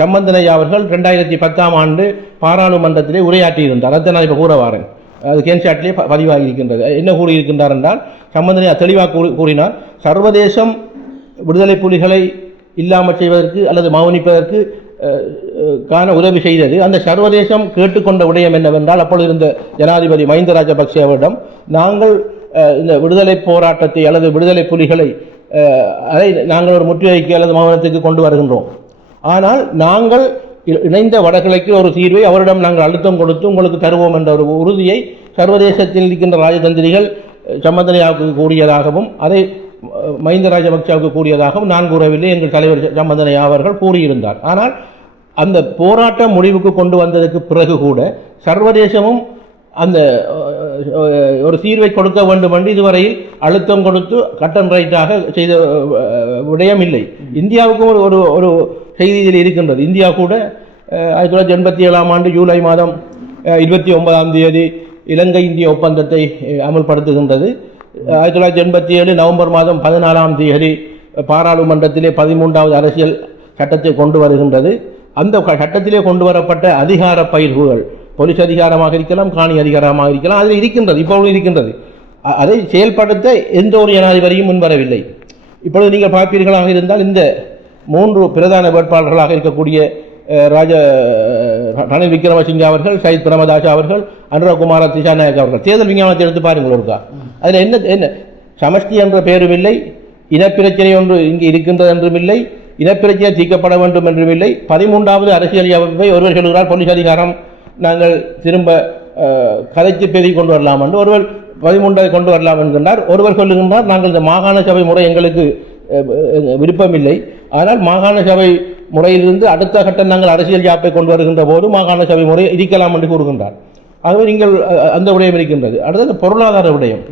சம்பந்தன் ஐயா அவர்கள் 2010ஆம் ஆண்டு பாராளுமன்றத்திலே உரையாற்றியிருந்தார். அதை நான் இப்போ கூற வாரேன். அது கேன்சாட்டிலே பதிவாகி இருக்கின்றது. என்ன கூறியிருக்கின்றார் என்றால், சம்பந்தனை தெளிவாக கூறினார், சர்வதேசம் விடுதலை புலிகளை இல்லாமல் செய்வதற்கு அல்லது மௌனிப்பதற்கு காண உதவி செய்தது. அந்த சர்வதேசம் கேட்டுக்கொண்ட விடயம் என்னவென்றால், அப்பொழுது இருந்த ஜனாதிபதி மஹிந்த ராஜபக்சே அவரிடம், நாங்கள் இந்த விடுதலை போராட்டத்தை அல்லது விடுதலை புலிகளை அதை நாங்கள் ஒரு முற்றுகைக்கு அல்லது மௌனத்துக்கு கொண்டு வருகின்றோம். ஆனால் நாங்கள் இணைந்த வடகிழக்கு ஒரு தீர்வை அவரிடம் நாங்கள் அழுத்தம் கொடுத்து உங்களுக்கு தருவோம் என்ற ஒரு உறுதியை சர்வதேசத்தில் இருக்கின்ற ராஜதந்திரிகள் சம்பந்தனையாவுக்கு கூறியதாகவும் அதை மஹிந்த ராஜபக்சேவுக்கு கூறியதாகவும் நான் கூறவில்லை, எங்கள் தலைவர் சம்பந்தனையா அவர்கள் கூறியிருந்தார். ஆனால் அந்த போராட்டம் முடிவுக்கு கொண்டு வந்ததற்கு பிறகு கூட சர்வதேசமும் அந்த ஒரு தீர்வை கொடுக்க வேண்டும் என்று இதுவரையில் அழுத்தம் கொடுத்து கட்டன் ரைட்டாக செய்த விடயம் இல்லை. இந்தியாவுக்கும் ஒரு செய்தியில் இருக்கின்றது. இந்தியா கூட 1987ஆம் ஆண்டு ஜூலை மாதம் 29ஆம் தேதி இலங்கை இந்திய ஒப்பந்தத்தை அமல்படுத்துகின்றது. 1987 நவம்பர் மாதம் 14ஆம் தேதி பாராளுமன்றத்திலே 13வது அரசியல் சட்டத்தை கொண்டு வருகின்றது. அந்த சட்டத்திலே கொண்டு வரப்பட்ட அதிகார பயிர்வுகள், போலீஸ் அதிகாரமாக இருக்கலாம், காணி அதிகாரமாக இருக்கலாம், அதில் இருக்கின்றது, இப்பொழுது இருக்கின்றது. அதை செயல்படுத்த எந்த ஒரு ஜனாதிபதியும் முன்வரவில்லை. இப்பொழுது நீங்கள் பார்ப்பீர்களாக இருந்தால் இந்த 3 பிரதான வேட்பாளர்களாக இருக்கக்கூடிய ரணில் விக்ரமசிங்க அவர்கள், சயித் பிரேமதாச அவர்கள், அனுரகுமார திசாநாயக் அவர்கள் தேர்தல் விஞ்ஞானத்தை எடுத்து பாருங்கள் ஒருக்கா. அதில் என்ன சமஷ்டி என்ற பெயரும் இல்லை, இனப்பிரச்சனை ஒன்று இங்கு இருக்கின்றது என்றும் இல்லை, இனப்பிரச்சனை தீர்க்கப்பட வேண்டும் என்றும் இல்லை. 13வது அரசியல் அமைப்பை ஒருவர் சொல்கிறார் போலீஸ் அதிகாரம் நாங்கள் திரும்ப கதைக்கு பெருகி கொண்டு வரலாம் என்று, ஒருவர் 13 கொண்டு வரலாம் என்கின்றார். ஒருவர் சொல்லுகின்றார் நாங்கள் இந்த மாகாண சபை முறை எங்களுக்கு விருப்பமில்லை, ஆனால் மாகாண சபை முறையிலிருந்து அடுத்த கட்டம் நாங்கள் அரசியல் யாப்பை கொண்டு வருகின்ற போது மாகாண சபை முறை இருக்கலாம் என்று கூறுகின்றார். ஆகவே நீங்கள் அந்த விடயம் இருக்கின்றது. அடுத்தது பொருளாதார விடயம்,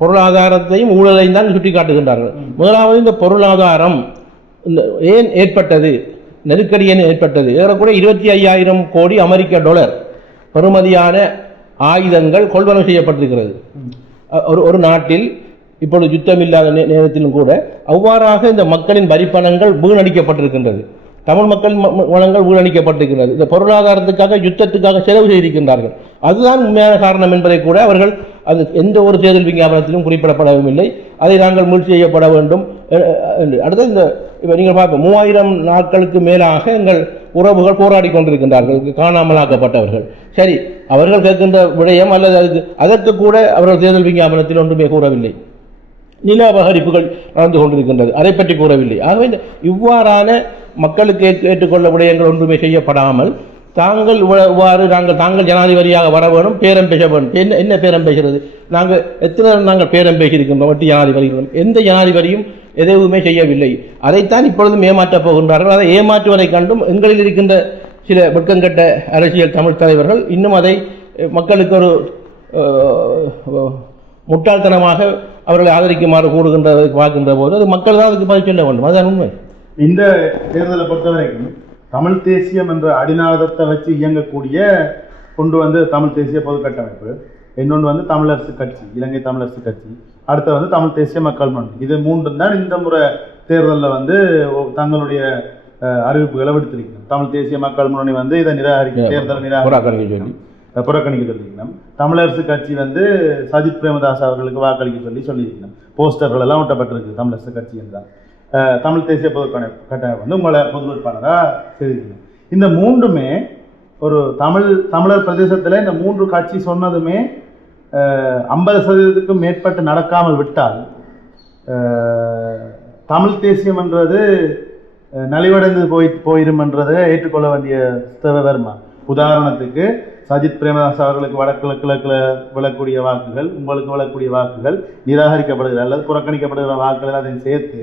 பொருளாதாரத்தையும் ஊழலையும் தான் சுட்டி காட்டுகின்றார்கள். முதலாவது இந்த பொருளாதாரம் ஏன் ஏற்பட்டது, நெருக்கடி ஏன் ஏற்பட்டது? ஏறக்கூட 25,000 கோடி அமெரிக்க டாலர் பெறுமதியான ஆயுதங்கள் கொள்வனவு செய்யப்பட்டிருக்கிறது. ஒரு நாட்டில் இப்பொழுது யுத்தம் இல்லாத நேரத்திலும் கூட அவ்வாறாக இந்த மக்களின் வரிப்பணங்கள் வீணடிக்கப்பட்டிருக்கின்றது. தமிழ் மக்களின் வளங்கள் வீணடிக்கப்பட்டிருக்கிறது. இந்த பொருளாதாரத்துக்காக யுத்தத்துக்காக செலவு செய்திருக்கின்றார்கள். அதுதான் உண்மையான காரணம் என்பதை கூட அவர்கள் அது எந்த ஒரு தேர்தல் விஞ்ஞாபனத்திலும் குறிப்பிடப்படவும் இல்லை. அதை நாங்கள் மீட்சி செய்யப்பட வேண்டும். அடுத்து இந்த இப்போ நீங்கள் பார்க்க 3000 நாட்களுக்கு மேலாக எங்கள் உறவுகள் போராடி கொண்டிருக்கின்றார்கள், காணாமலாக்கப்பட்டவர்கள். சரி, அவர்கள் கேட்கின்ற விடயம் அல்லது அதற்கு கூட அவர்கள் தேர்தல் விஞ்ஞாபனத்தில் ஒன்றுமே கூறவில்லை. நில அபகரிப்புகள் நடந்து கொண்டிருக்கின்றது, அதை பற்றி கூறவில்லை. ஆகவே இவ்வாறான மக்களுக்கு ஏற்றுக்கொள்ள விடயங்கள் ஒன்றுமே செய்யப்படாமல் தாங்கள் தாங்கள் ஜனாதிபதியாக வர வேணும், பேரம் பேச வேணும். என்ன பேரம் பேசுகிறது? நாங்கள் பேரம் பேசியிருக்கின்றோம், ஒட்டி ஜனாதிபதிகளும் எந்த ஜனாதிபதியும் எதுவுமே செய்யவில்லை. அதைத்தான் இப்பொழுதும் ஏமாற்றப் போகின்றார்கள். அதை ஏமாற்றுவதை கண்டும் எங்களில் இருக்கின்ற சில வெட்கங்கட்ட அரசியல் தமிழ் தலைவர்கள் இன்னும் அதை மக்களுக்கு ஒரு முட்டாள்தனமாக அவர்களை ஆதரிக்குமாறு கூறுகின்றதை பார்க்கின்ற போது அது மக்கள் தான் அதுக்கு பதில் சொல்ல வேண்டும். அதுதான் உண்மை. இந்த தேர்தலை பொறுத்தவரைக்கும் தமிழ் தேசியம் என்ற அடிநாதத்தை வச்சு இயங்கக்கூடிய கொண்டு வந்து தமிழ் தேசிய பொது கட்டமைப்பு, இன்னொன்று வந்து தமிழரசு கட்சி, இலங்கை தமிழரசு கட்சி, அடுத்து வந்து தமிழ் தேசிய மக்கள் முன்னணி, இது 3 தான் இந்த முறை தேர்தலில் வந்து தங்களுடைய அறிவிப்புகளை விடுத்திருக்கணும். தமிழ் தேசிய மக்கள் முன்னணி வந்து இதை நிராகரிக்க தேர்தல் புறக்கணிக்க சொல்லியிருக்கணும். தமிழரசு கட்சி வந்து சஜித் பிரேமதாஸ் அவர்களுக்கு வாக்களிக்க சொல்லியிருக்கணும். போஸ்டர்கள் எல்லாம் ஒட்டப்பட்டிருக்கு தமிழரசு கட்சி என்றால். தமிழ் தேசிய பொது கட்டமைப்பு வந்து உங்களை பொது வேட்பாளராக செய்திருக்கணும். இந்த 3மே ஒரு தமிழர் பிரதேசத்தில் இந்த 3 கட்சி சொன்னதுமே 50% மேற்பட்டு நடக்காமல் விட்டால் தமிழ் தேசியம் என்றது நலிவடைந்து போயிடும் என்றதை ஏற்றுக்கொள்ள வேண்டிய தேவை வருமா? உதாரணத்துக்கு சஜித் பிரேமதாஸ் அவர்களுக்கு வடகிழக்கில் விழக்கூடிய வாக்குகள், உங்களுக்கு விழக்கூடிய வாக்குகள் நிராகரிக்கப்படுகிற அல்லது புறக்கணிக்கப்படுகிற வாக்குகள் எல்லாத்தையும் சேர்த்து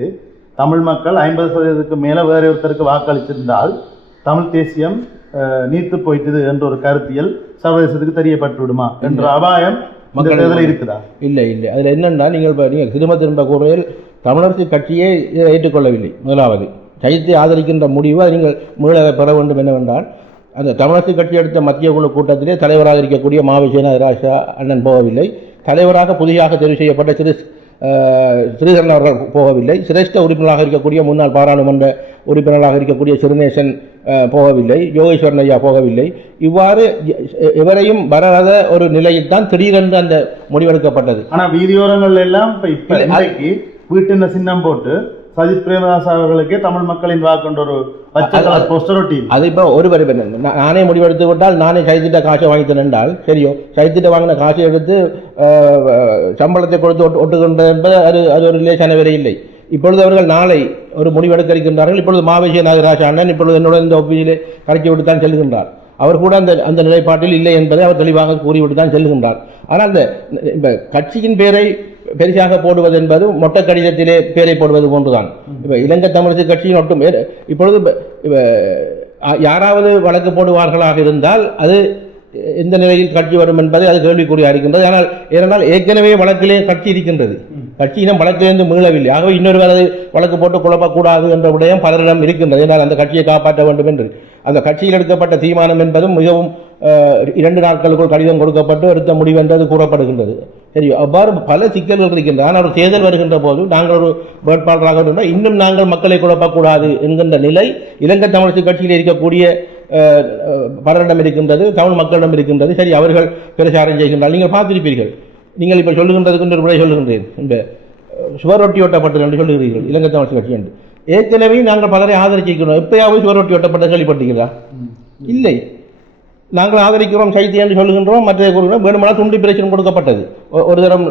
தமிழ் மக்கள் 50% மேலே வேறு ஒருத்தருக்கு வாக்களிச்சிருந்தால் தமிழ் தேசியம் நீர்த்து போயிட்டது என்ற ஒரு கருத்தியல் சர்வதேசத்துக்கு தெரியப்பட்டு விடுமா என்ற அபாயம் மக்கள் இருக்குதா? இல்லை. அதில் என்னென்னா நீங்கள் திரும்ப கூறுகையில் தமிழரசு கட்சியே ஏற்றுக்கொள்ளவில்லை. முதலாவது சைத்தை ஆதரிக்கின்ற முடிவு அதை நீங்கள் மீள பெற வேண்டும் என்னவென்றால் அந்த தமிழரசு கட்சி எடுத்த மத்திய குழு கூட்டத்திலே தலைவராக இருக்கக்கூடிய மாவை சேனாராஜா அண்ணன் போகவில்லை. தலைவராக புதிதாக தெரிவு செய்யப்பட்ட ஸ்ரீதரன் அவர்கள் போகவில்லை. சிரேஷ்ட உறுப்பினராக இருக்கக்கூடிய முன்னாள் பாராளுமன்ற உறுப்பினராக இருக்கக்கூடிய சிறுநேசன் போகவில்லை. யோகேஸ்வரன் ஐயா போகவில்லை. இவ்வாறு எவரையும் வராத ஒரு நிலையில் தான் திடீரென்று அந்த முடிவெடுக்கப்பட்டது. ஆனால் வீதியோரங்கள் எல்லாம் இப்போ வீட்டின் சின்னம் போட்டு சஜித் பிரேமதாஸ் அவர்களுக்கே தமிழ் மக்களின் வாக்குன்ற ஒரு அது இப்போ ஒருவர் நானே முடிவெடுத்து விட்டால் நானே சைத்திட்ட காசை வாங்கித்தேன் என்றால் சரியோ, சைத்திட்ட வாங்கின காசை எடுத்து சம்பளத்தை கொடுத்து ஒட்டுகின்ற என்பது அது ஒரு ரிலேஷன் வேறு இல்லை. இப்பொழுது அவர்கள் நாளை ஒரு முடிவெடுக்க இருக்கின்றார்கள். இப்பொழுது மாவேசிய நாகராஜ அண்ணன் இப்பொழுது என்னோட இந்த ஒப்பியிலே கரைச்சி விட்டு தான் செல்கின்றார். அவர் கூட அந்த நிலைப்பாட்டில் இல்லை என்பதை அவர் தெளிவாக கூறிவிட்டு தான் செல்கின்றார். ஆனால் இந்த கட்சியின் பேரை பெரிசாக போடுவது என்பது மொட்டை கடிதத்திலே பேரை போடுவது போன்றுதான். இப்போ இலங்கை தமிழரசு கட்சியின் ஒட்டும் இப்பொழுது யாராவது வழக்கு போடுவார்களாக இருந்தால் அது எந்த நிலையில் கட்சி வரும் என்பதை அது கேள்விக்குறியாக இருக்கின்றது. ஆனால் ஏனென்றால் ஏற்கனவே வழக்கிலே கட்சி இருக்கின்றது, கட்சியினம் வழக்கிலிருந்து மீளவில்லை. ஆகவே இன்னொரு வேலை வழக்கு போட்டு குழப்பக்கூடாது என்ற விடயம் பலரிடம் இருக்கின்றது. ஏனால் அந்த கட்சியை காப்பாற்ற வேண்டும் என்று அந்த கட்சியில் எடுக்கப்பட்ட தீர்மானம் என்பதும் மிகவும் 2 நாட்களுக்குள் கடிதம் கொடுக்கப்பட்டு எடுத்த முடிவு என்றது கூறப்படுகின்றது. சரி, அவ்வாறு பல சிக்கல்கள் இருக்கின்றன. ஆனால் ஒரு தேர்தல் வருகின்ற போது நாங்கள் ஒரு வேட்பாளராக இருந்தால் இன்னும் நாங்கள் மக்களை குழப்பக்கூடாது என்கின்ற நிலை இலங்கை தமிழரசு கட்சியில் இருக்கக்கூடிய பலரிடம் இருக்கின்றது, தமிழ் மக்களிடம் இருக்கின்றது. சரி, அவர்கள் பிரச்சாரம் செய்கின்றார்கள். நீங்கள் பார்த்திருப்பீர்கள், நீங்கள் இப்போ சொல்லுகின்றதுக்கு ஒரு முறை சொல்லுகின்றேன். இந்த சுவரொட்டி ஒட்டப்பட்டது என்று சொல்லுகிறீர்கள் இலங்கை தமிழ் கட்சி என்று. ஏற்கனவே நாங்கள் பலரை ஆதரிச்சிருக்கிறோம். எப்பயாவது சுவரொட்டி ஒட்டப்பட்ட கேள்விப்பட்டீர்களா? இல்லை. நாங்கள் ஆதரிக்கிறோம் சைத்தியம் என்று சொல்லுகின்றோம். மற்ற வேணுமானால் துண்டு பிரச்சனை கொடுக்கப்பட்டது. ஒரு தரம்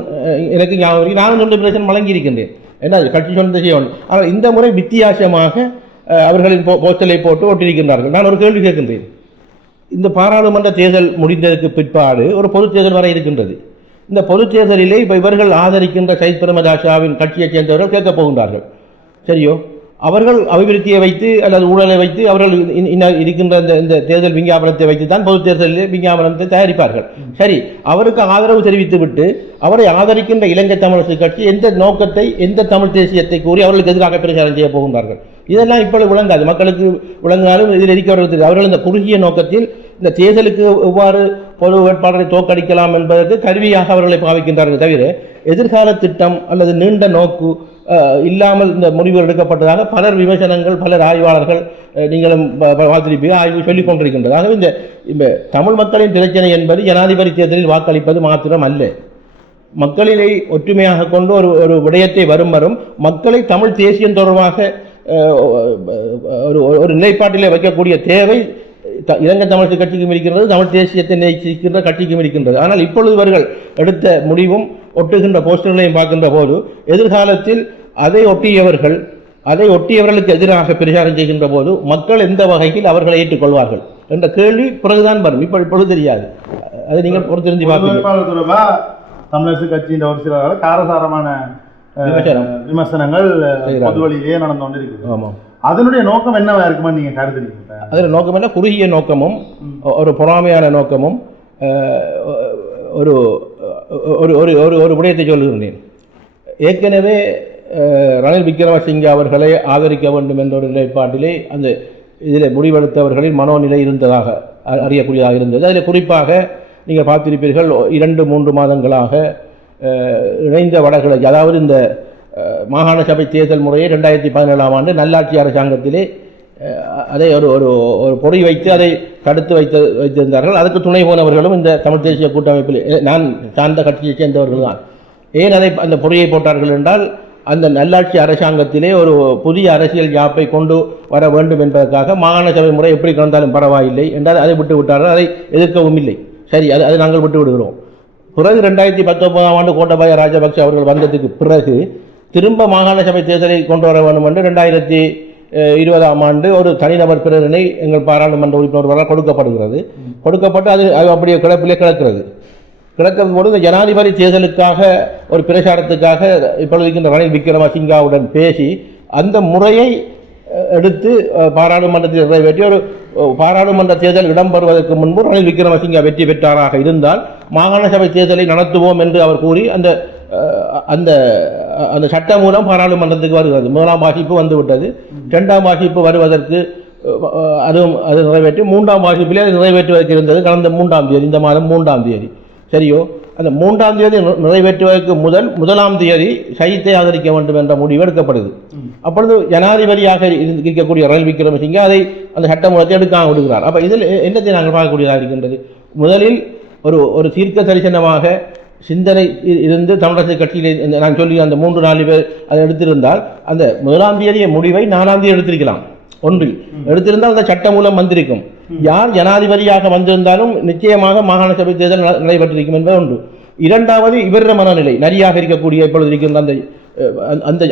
எனக்கு ஞாபகம், நானும் துண்டு பிரச்சனை வழங்கியிருக்கின்றேன். என்ன கட்சி சொன்னதை செய்யணும். ஆனால் இந்த முறை வித்தியாசமாக அவர்களின் போஸ்டலை போட்டு ஒட்டியிருக்கின்றார்கள். நான் ஒரு கேள்வி கேட்கின்றேன். இந்த பாராளுமன்ற தேர்தல் முடிந்ததற்கு பிற்பாடு ஒரு பொது தேர்தல் வர இருக்கின்றது. இந்த பொது தேர்தலிலே இப்போ இவர்கள் ஆதரிக்கின்ற சைத் பிரேமதாசாவின் கட்சியைச் சேர்ந்தவர்கள் கேட்கப் போகின்றார்கள். சரியோ? அவர்கள் அபிவிருத்தியை வைத்து அல்லது ஊழலை வைத்து அவர்கள் இருக்கின்ற இந்த தேர்தல் விஞ்ஞாபனத்தை வைத்து தான் பொது தேர்தலில் விஞ்ஞாபனத்தை தயாரிப்பார்கள். சரி, அவருக்கு ஆதரவு தெரிவித்துவிட்டு அவரை ஆதரிக்கின்ற இலங்கை தமிழரசு கட்சி எந்த நோக்கத்தை, எந்த தமிழ் தேசியத்தை கூறி அவர்களுக்கு எதிராக பிரச்சாரம் செய்ய போகின்றார்கள்? இதெல்லாம் இப்பொழுது விளங்காது. மக்களுக்கு விளங்கினாலும் இதில் இருக்கிறவர்களுக்கு அவர்கள் இந்த குறுகிய நோக்கத்தில் இந்த தேர்தலுக்கு எவ்வாறு பொது வேட்பாளரை தோற்கடிக்கலாம் என்பதற்கு கருவியாக அவர்களை பாவிக்கின்றார்கள் தவிர எதிர்கால திட்டம் அல்லது நீண்ட நோக்கு இல்லாமல் இந்த முடிவு எடுக்கப்பட்டதாக பலர் விமர்சனங்கள், பலர் ஆய்வாளர்கள் நீங்களும் வாத்திருப்பீர்கள் ஆய்வு சொல்லிக் கொண்டிருக்கின்றது. ஆகவே இந்த தமிழ் மக்களின் பிரச்சனை என்பது ஜனாதிபதி தேர்தலில் வாக்களிப்பது மாத்திரம் அல்ல. மக்களினை ஒற்றுமையாக கொண்டு ஒரு விடயத்தை வரும் மக்களை தமிழ் தேசியம் தொடர்பாக ஒரு நிலைப்பாட்டிலே வைக்கக்கூடிய தேவை இலங்கை தமிழ் கட்சிக்கும் இருக்கின்றது, தமிழ் தேசியத்தை நேசிக்கின்ற கட்சிக்கும் இருக்கின்றது. ஆனால் இப்பொழுது இவர்கள் எடுத்த முடிவும் ஒட்டுகின்ற போஸ்டர்களையும் பார்க்கின்ற போது எதிர்காலத்தில் அதை ஒட்டியவர்களுக்கு எதிராக பிரச்சாரம் செய்கின்ற போது மக்கள் எந்த வகையில் அவர்களை ஏற்றுக்கொள்வார்கள் என்ற கேள்வி பிறகுதான் வரும். இப்பொழுது தெரியாது. அதை நீங்கள் பொறுத்திருந்து பார்ப்பீங்க. தமிழரசு கட்சியின் ஒரு சில காரசாரமான விமர்சனங்கள் பொது வழியிலேயே நடந்து கொண்டிருக்கிறது. ஆமாம். அதனுடைய நோக்கம் என்னவா இருக்குமா நீங்க கருதுறீங்க? அதில் நோக்கம் என்ன? குறுகிய நோக்கமும் ஒரு பொறாமையான நோக்கமும். ஒரு ஒரு விடயத்தை சொல்லுகின்றேன். ஏற்கனவே ரணில் விக்ரமசிங்கே அவர்களை ஆதரிக்க வேண்டும் என்ற ஒரு நிலைப்பாட்டிலே அந்த இதில் முடிவெடுத்தவர்களின் மனோநிலை இருந்ததாக அறியக்கூடியதாக இருந்தது. அதில் குறிப்பாக நீங்கள் பார்த்திருப்பீர்கள், 2-3 மாதங்களாக இணைந்த வடகிழக்கு, அதாவது இந்த மாகாண சபை தேர்தல் முறையை 2017ஆம் ஆண்டு நல்லாட்சி அரசாங்கத்திலே அதை ஒரு பொறி வைத்து அதை தடுத்து வைத்திருந்தார்கள். அதுக்கு துணை போனவர்களும் இந்த தமிழ் தேசிய கூட்டமைப்பில் நான் சார்ந்த கட்சியைச் சேர்ந்தவர்கள் தான். ஏன் அந்த பொறியை போட்டார்கள் என்றால், அந்த நல்லாட்சி அரசாங்கத்திலே ஒரு புதிய அரசியல் யாப்பை கொண்டு வர வேண்டும் என்பதற்காக மாகாண சபை முறை எப்படி கலந்தாலும் பரவாயில்லை என்றால் அதை விட்டு விட்டார்கள். அதை எதிர்க்கவும் இல்லை. சரி, அதை நாங்கள் விட்டு விடுகிறோம். பிறகு 2019ஆம் ஆண்டு கோட்டாபய ராஜபக்ஷ அவர்கள் வந்ததுக்கு பிறகு திரும்ப மாகாண சபை தேர்தலை கொண்டு வர வேண்டும் என்று 2020ஆம் ஆண்டு ஒரு தனிநபர் பிரேரணை எங்கள் பாராளுமன்ற உறுப்பினர்களால் கொடுக்கப்பட்டு அது அப்படியே கிடப்பிலே கிடக்கும் போது இந்த ஜனாதிபதி தேர்தலுக்காக ஒரு பிரச்சாரத்துக்காக இப்பொழுது ரணில் விக்ரமசிங்காவுடன் பேசி அந்த முறையை எடுத்து பாராளுமன்றத்தில் நிறைவேற்றி ஒரு பாராளுமன்ற தேர்தல் இடம்பெறுவதற்கு முன்பு ரணில் விக்ரமசிங்கே வெற்றி பெற்றாராக இருந்தால் மாகாண சபை தேர்தலை நடத்துவோம் என்று அவர் கூறி அந்த அந்த அந்த சட்ட மூலம் பாராளுமன்றத்துக்கு வருகிறது. 1ஆம் வாசிப்பு வந்துவிட்டது. 2ஆம் வாசிப்பு வருவதற்கு அது நிறைவேற்றி 3ஆம் வாசிப்பிலே அது நிறைவேற்றுவதற்கு இருந்தது கடந்த 3ஆம் தேதி, இந்த மாதம் 3ஆம் தேதி. சரியோ? அந்த 3ஆம் தேதி நிறைவேற்றுவதற்கு 1ஆம் தேதி சைத்தை ஆதரிக்க வேண்டும் என்ற முடிவு எடுக்கப்படுது. அப்பொழுது ஜனாதிபதியாக இருக்கக்கூடிய ரணில் விக்ரமசிங்கே அதை அந்த சட்டமூலத்தை எடுக்காமல் விடுகிறார். அப்போ இதில் என்னத்தை நாங்கள் பார்க்கக்கூடியதாக இருக்கின்றது? முதலில் ஒரு தீர்க்க தரிசனமாக சிந்தனை இருந்து தமிழரசு கட்சியில் நான் சொல்லி அந்த 3-4 பேர் அதை எடுத்திருந்தால் அந்த 1ஆம் தேதிய முடிவை 4ஆம் தேதி எடுத்திருக்கலாம். ஒன்றில் எடுத்திருந்தால் அந்த சட்ட மூலம் வந்திருக்கும். யார் ஜனாதிபதியாக வந்திருந்தாலும் நிச்சயமாக மாகாண சபை தேர்தல் நடைபெற்றிருக்கும் என்பது ஒன்று. இரண்டாவது, இவர மனநிலை நரியாக இருக்கக்கூடிய இப்பொழுது இருக்கின்ற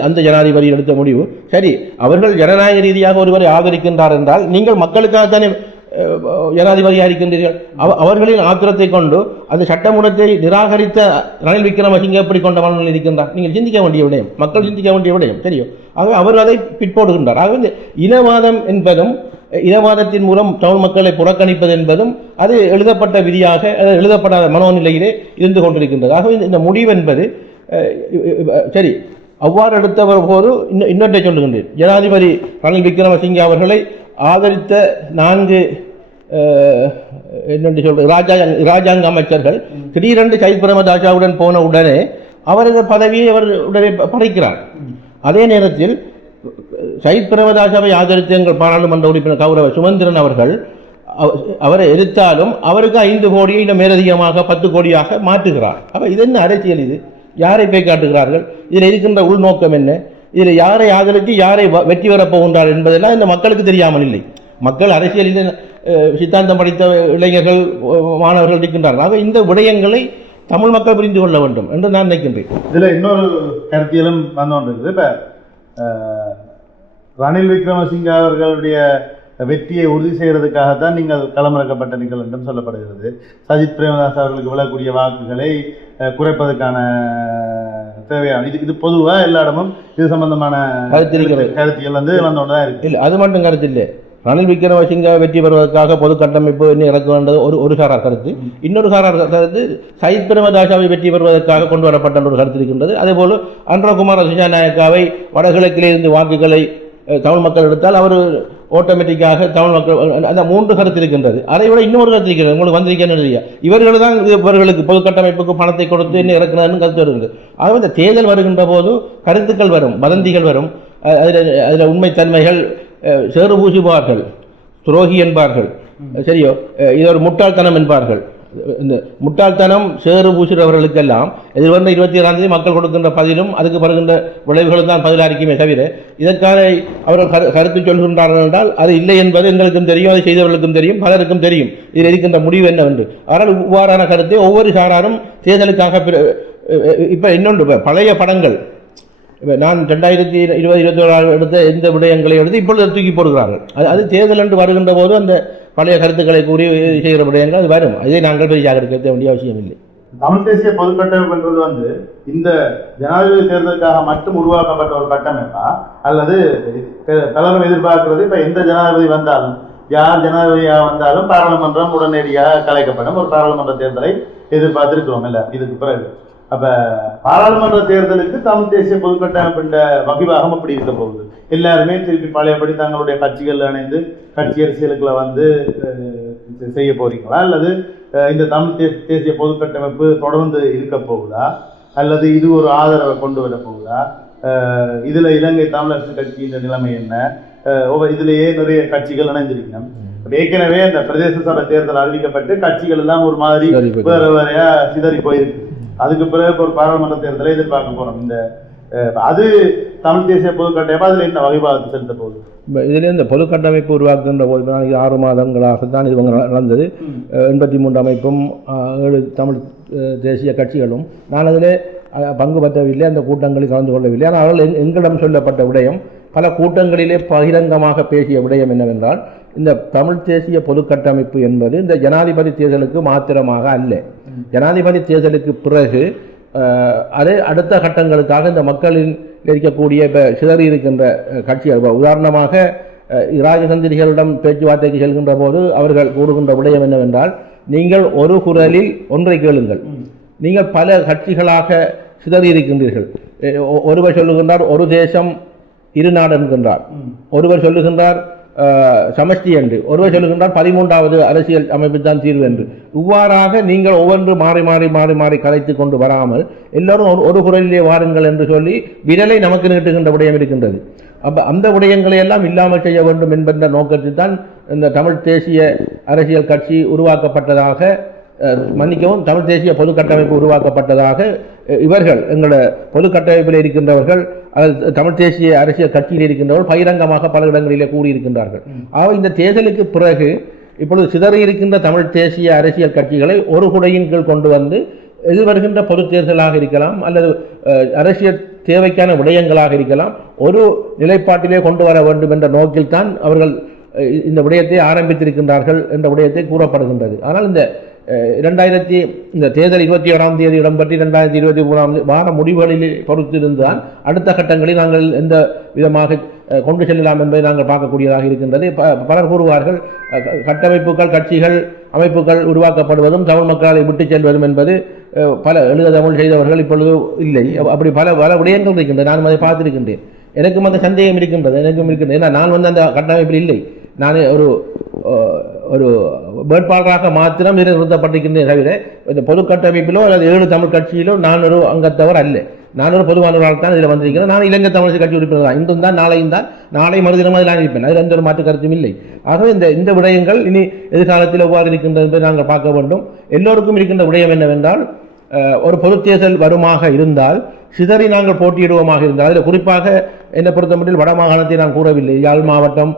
அந்த ஜனாதிபதி எடுத்த முடிவு சரி. அவர்கள் ஜனநாயக ரீதியாக ஒருவரை ஆதரிக்கின்றார் என்றால் நீங்கள் மக்களுக்காகத்தானே ஜனாதிபதியாக இருக்கின்றீர்கள். அவர்களின் ஆத்திரத்தை கொண்டு அந்த சட்டமூலத்தை நிராகரித்த ரணில் விக்ரமசிங்கே எப்படி கொண்ட மனநிலை இருக்கின்றார்? நீங்கள் சிந்திக்க வேண்டிய விடயம், மக்கள் சிந்திக்க வேண்டிய விடயம். தெரியும். ஆகவே அவர் அதை பிற்போடுகின்றார். ஆகவே இந்த இனவாதம் என்பதும் இனவாதத்தின் மூலம் தமிழ் மக்களை புறக்கணிப்பது என்பதும் அது எழுதப்பட்ட விதியாக எழுதப்படாத மனோநிலையிலே இருந்து கொண்டிருக்கின்றது. ஆகவே இந்த முடிவு என்பது சரி அவ்வாறு எடுத்தவர் போது இன்னொன்றை சொல்லுகின்றேன். ஜனாதிபதி ரணில் விக்ரமசிங்கே அவர்களை ஆதரித்த 4 என்னென்று சொல்வது இராஜாங்க அமைச்சர்கள் திடீரென்று சைத் பிரேமதாசாவுடன் போன உடனே அவரது பதவியை அவர் உடனே பறிக்கிறார். அதே நேரத்தில் சைத் பிரேமதாசாவை ஆதரித்த எங்கள் பாராளுமன்ற உறுப்பினர் கௌரவ சுமந்திரன் அவர்கள் அவரை எதிர்த்தாலும் அவருக்கு 5 கோடியை இன்னும் மேலதிகமாக 10 கோடியாக மாற்றுகிறார். அப்போ இது என்ன அரசியல்? இது யாரை போய் காட்டுகிறார்கள்? இதில் இருக்கின்ற உள்நோக்கம் என்ன? இதில் யாரை ஆதரித்து யாரை வெற்றி பெறப் போகின்றார் என்பதெல்லாம் இந்த மக்களுக்கு தெரியாமல் இல்லை. மக்கள் அரசியலில் சித்தாந்தம் படித்த இளைஞர்கள் மாணவர்கள் இருக்கின்றார்கள். ஆக இந்த விடயங்களை தமிழ் மக்கள் புரிந்து கொள்ள வேண்டும் என்று நான் நினைக்கின்றேன். இதில் இன்னொரு கருத்தியலும் வந்து கொண்டிருக்குது. இப்போ ரணில் விக்ரமசிங்கே அவர்களுடைய வெற்றியை உறுதி செய்கிறதுக்காகத்தான் நீங்கள் களமிறக்கப்பட்டீர்கள் என்றும் சொல்லப்படுகிறது. சஜித் பிரேமதாஸ் அவர்களுக்கு விழக்கூடிய வாக்குகளை குறைப்பதற்கான தேவையான இது பொதுவாக எல்லா இடமும் இது சம்பந்தமான கருத்தியல் வந்து வந்தோன்னு தான் இருக்கு. இல்லை, அது மட்டும் கருத்து இல்லை. ரணில் விக்ரமசிங்கே வெற்றி பெறுவதற்காக பொது கட்டமைப்பு இறக்க வேண்டது ஒரு சாரார் கருத்து. இன்னொரு சாரார் கருத்து சஜித் பிரேமதாசாவை வெற்றி பெறுவதற்காக கொண்டு வரப்பட்ட ஒரு கருத்து இருக்கின்றது. அதேபோல் அன்றகுமார திசாநாயக்காவை வடகிழக்கிலிருந்து வாக்குகளை தமிழ் மக்கள் எடுத்தால் அவர் ஆட்டோமேட்டிக்காக தமிழ் மக்கள் அந்த 3 கருத்து இருக்கின்றது. அதை விட இன்னொரு கருத்து இருக்கிறது, உங்களுக்கு வந்திருக்கேன்னு இல்லையா? இவர்கள் தான் இவர்களுக்கு பொது கட்டமைப்புக்கு பணத்தை கொடுத்து என்ன இறக்குறதுன்னு கருத்து வருகிறது. ஆகவே இந்த தேர்தல் வருகின்ற போது கருத்துக்கள் வரும், வதந்திகள் வரும். அதில் உண்மைத்தன்மைகள் சேறு பூசுவார்கள், துரோகி என்பார்கள், சரியோ இது ஒரு முட்டாள்தனம் என்பார்கள். இந்த முட்டாள்தனம் சேறு பூசுகிறவர்களுக்கெல்லாம் எதிர்வந்த 27ஆம் தேதி மக்கள் கொடுக்கின்ற பதிலும் அதுக்கு வருகின்ற விளைவுகளும் தான் பதிலாரிக்குமே தவிர இதற்கான அவர்கள் கருத்து சொல்கின்றார்கள் என்றால் அது இல்லை என்பது எங்களுக்கும் தெரியும், அதை செய்தவர்களுக்கும் தெரியும், பலருக்கும் தெரியும். இதில் இருக்கின்ற முடிவு என்னவென்று. ஆனால் இவ்வாறான கருத்தை ஒவ்வொரு சாராரும் தேர்தலுக்காக இப்போ இன்னொன்று பழைய படங்கள் இப்போ நான் 2020-21 எடுத்த எந்த விடயங்களை எடுத்து இப்பொழுது தூக்கி போடுகிறார்கள். அது தேர்தல் என்று வருகின்ற போது அந்த பழைய கருத்துக்களை கூறி செய்கிற விடயங்கள் அது வரும். இதை நாங்கள் பெரிய ஜாகிரதை வேண்டிய அவசியம் இல்லை. தமிழ் தேசிய பொது கட்டமைப்பு என்றது வந்து இந்த ஜனாதிபதி தேர்தலுக்காக மட்டும் உருவாக்கப்பட்ட ஒரு கட்டமைப்பா அல்லது தலைவர் எதிர்பார்க்கிறது இப்போ எந்த ஜனாதிபதி வந்தாலும் யார் ஜனாதிபதியாக வந்தாலும் பாராளுமன்றம் உடனடியாக கலைக்கப்படும் ஒரு பாராளுமன்ற தேர்தலை எதிர்பார்த்திருக்கிறோம் இல்லை இதுக்கு பிறகு. அப்ப பாராளுமன்ற தேர்தலுக்கு தமிழ் தேசிய பொதுக்கட்டமைப்பின் வகிவாகம் அப்படி இருக்க போகுது. எல்லாருமே திருப்பி பழையபடி தங்களுடைய கட்சிகள் இணைந்து கட்சி அரசியலுக்குள்ள வந்து செய்ய போறீங்களா அல்லது இந்த தமிழ் தேசிய பொதுக்கட்டமைப்பு தொடர்ந்து இருக்க போகுதா அல்லது இது ஒரு ஆதரவை கொண்டு வர போகுதா? இதுல இலங்கை தமிழரசு கட்சியின் நிலைமை என்ன? இதுலயே நிறைய கட்சிகள் இணைந்திருக்கணும். ஏற்கனவே இந்த பிரதேச சபை தேர்தல் அறிவிக்கப்பட்டு கட்சிகள் எல்லாம் ஒரு மாதிரி வேற வேறையா சிதறி போயிருக்கு. அதுக்கு பிறகு ஒரு பாராளுமன்ற தேர்தலை எதிர்பார்க்க போறோம். இந்த அது தமிழ் தேசிய பொது கட்டமைப்பு அதில் என்ன வகைபாகத்தை செலுத்த போகுது? இதில் இந்த பொது கட்டமைப்பு உருவாக்குகின்ற போது 6 மாதங்களாகத்தான் இது நடந்தது. 83 அமைப்பும் 7 தமிழ் தேசிய கட்சிகளும் நான் அதில் பங்கு பெற்றவில்லை, அந்த கூட்டங்களில் கலந்து கொள்ளவில்லை. ஆனால் அவர்கள் எங்களிடம் சொல்லப்பட்ட விடயம் பல கூட்டங்களிலே பகிரங்கமாக பேசிய விடயம் என்னவென்றால் இந்த தமிழ் தேசிய பொது கட்டமைப்பு என்பது இந்த ஜனாதிபதி தேர்தலுக்கு மாத்திரமாக அல்ல. ஜனாதிபதி தேர்தலுக்கு பிறகு அது அடுத்த கட்டங்களுக்காக இந்த மக்களில் இருக்கக்கூடிய இப்போ சிதறி இருக்கின்ற கட்சிகள், உதாரணமாக இராஜதந்திரிகளிடம் பேச்சுவார்த்தைக்கு செல்கின்ற போது அவர்கள் கூறுகின்ற விடயம் என்னவென்றால் நீங்கள் ஒரு குரலில் ஒன்றை கேளுங்கள். நீங்கள் பல கட்சிகளாக சிதறி இருக்கின்றீர்கள். ஒருவர் சொல்லுகின்றார் ஒரு தேசம் இரு நாடு என்கின்றார், ஒருவர் சொல்லுகின்றார் சமஷ்டி என்று, ஒருவர் சொல்லுகின்றார் 13வது அரசியல் அமைப்பு தான் தீர்வு என்று. இவ்வாறாக நீங்கள் ஒவ்வொன்று மாறி மாறி மாறி மாறி கலைத்து கொண்டு வராமல் எல்லோரும் ஒரு குரலிலே வாருங்கள் என்று சொல்லி விரலை நமக்கு நீட்டுகின்ற விடயம் இருக்கின்றது. அப்போ அந்த விடயங்களை எல்லாம் இல்லாமல் செய்ய வேண்டும் என்கின்ற நோக்கத்தில் தான் இந்த தமிழ் தேசிய அரசியல் கட்சி உருவாக்கப்பட்டதாக, மன்னிக்கவும், தமிழ் தேசிய பொது கட்டமைப்பு உருவாக்கப்பட்டதாக இவர்கள் எங்களோட பொது கட்டமைப்பில் இருக்கின்றவர்கள், தமிழ் தேசிய அரசியல் கட்சியில் இருக்கின்றவர்கள் பகிரங்கமாக பல இடங்களிலே கூறியிருக்கின்றார்கள். ஆக இந்த தேர்தலுக்கு பிறகு இப்பொழுது சிதறி இருக்கின்ற தமிழ் தேசிய அரசியல் கட்சிகளை ஒரு குடையின் கீழ் கொண்டு வந்து எதிர்வருகின்ற பொது தேர்தலாக இருக்கலாம் அல்லது அரசியல் தேவைக்கான விடயங்களாக இருக்கலாம், ஒரு நிலைப்பாட்டிலே கொண்டு வர வேண்டும் என்ற நோக்கில் தான் அவர்கள் இந்த விடயத்தை ஆரம்பித்திருக்கின்றார்கள் என்ற விடயத்தை கூறப்படுகின்றது. ஆனால் இந்த தேர்தல் 21ஆம் தேதி இடம்பெற்று 2023ஆம் வார முடிவுகளில் பொறுத்திருந்தால் அடுத்த கட்டங்களில் நாங்கள் எந்த விதமாக கொண்டு செல்லலாம் என்பதை நாங்கள் பார்க்கக்கூடியதாக இருக்கின்றது. பலர் கூறுவார்கள் கட்டமைப்புகள், கட்சிகள், அமைப்புகள் உருவாக்கப்படுவதும் தமிழ் மக்களை விட்டு செல்வதும் என்பது பல எழுத தமிழ் செய்தவர்கள் இப்பொழுது இல்லை. அப்படி பல பல விடயங்கள் இருக்கின்றன. நான் அதை பார்த்திருக்கின்றேன். எனக்கும் அந்த சந்தேகம் இருக்கின்றது, எனக்கும் இருக்கின்றது. ஏன்னா நான் அந்த கட்டமைப்பில் இல்லை. நான் ஒரு வேட்பாளராக மாத்திரம் நிறுத்தப்பட்டிருக்கின்றேன் தவிர இந்த பொது கட்டமைப்பிலோ அல்லது 7 தமிழ் கட்சியிலோ நான் ஒரு அங்கத்தவர் அல்ல. நான் ஒரு பொதுவான ஒரு ஆள் தான் இதில் வந்திருக்கிறேன். நான் இலங்கை தமிழர் கட்சி உறுப்பினர் தான், இன்றும் தான் நாளையும் தான், நாளை மறுதினம் அதில் நான் இருப்பேன். அதில் எந்த ஒரு மாற்று கருத்தும் இல்லை. ஆகவே இந்த விடயங்கள் இனி எதிர்காலத்தில் எவ்வாறு இருக்கின்றது என்பதை நாங்கள் பார்க்க வேண்டும். எல்லோருக்கும் இருக்கின்ற விடயம் என்னவென்றால், ஒரு பொது தேர்தல் வருமாக இருந்தால் சிதறி நாங்கள் போட்டியிடுவோமாக இருந்தால், அதில் குறிப்பாக என்னை பொறுத்தமட்டில் வட மாகாணத்தை நான் கூறவில்லை, யாழ் மாவட்டம்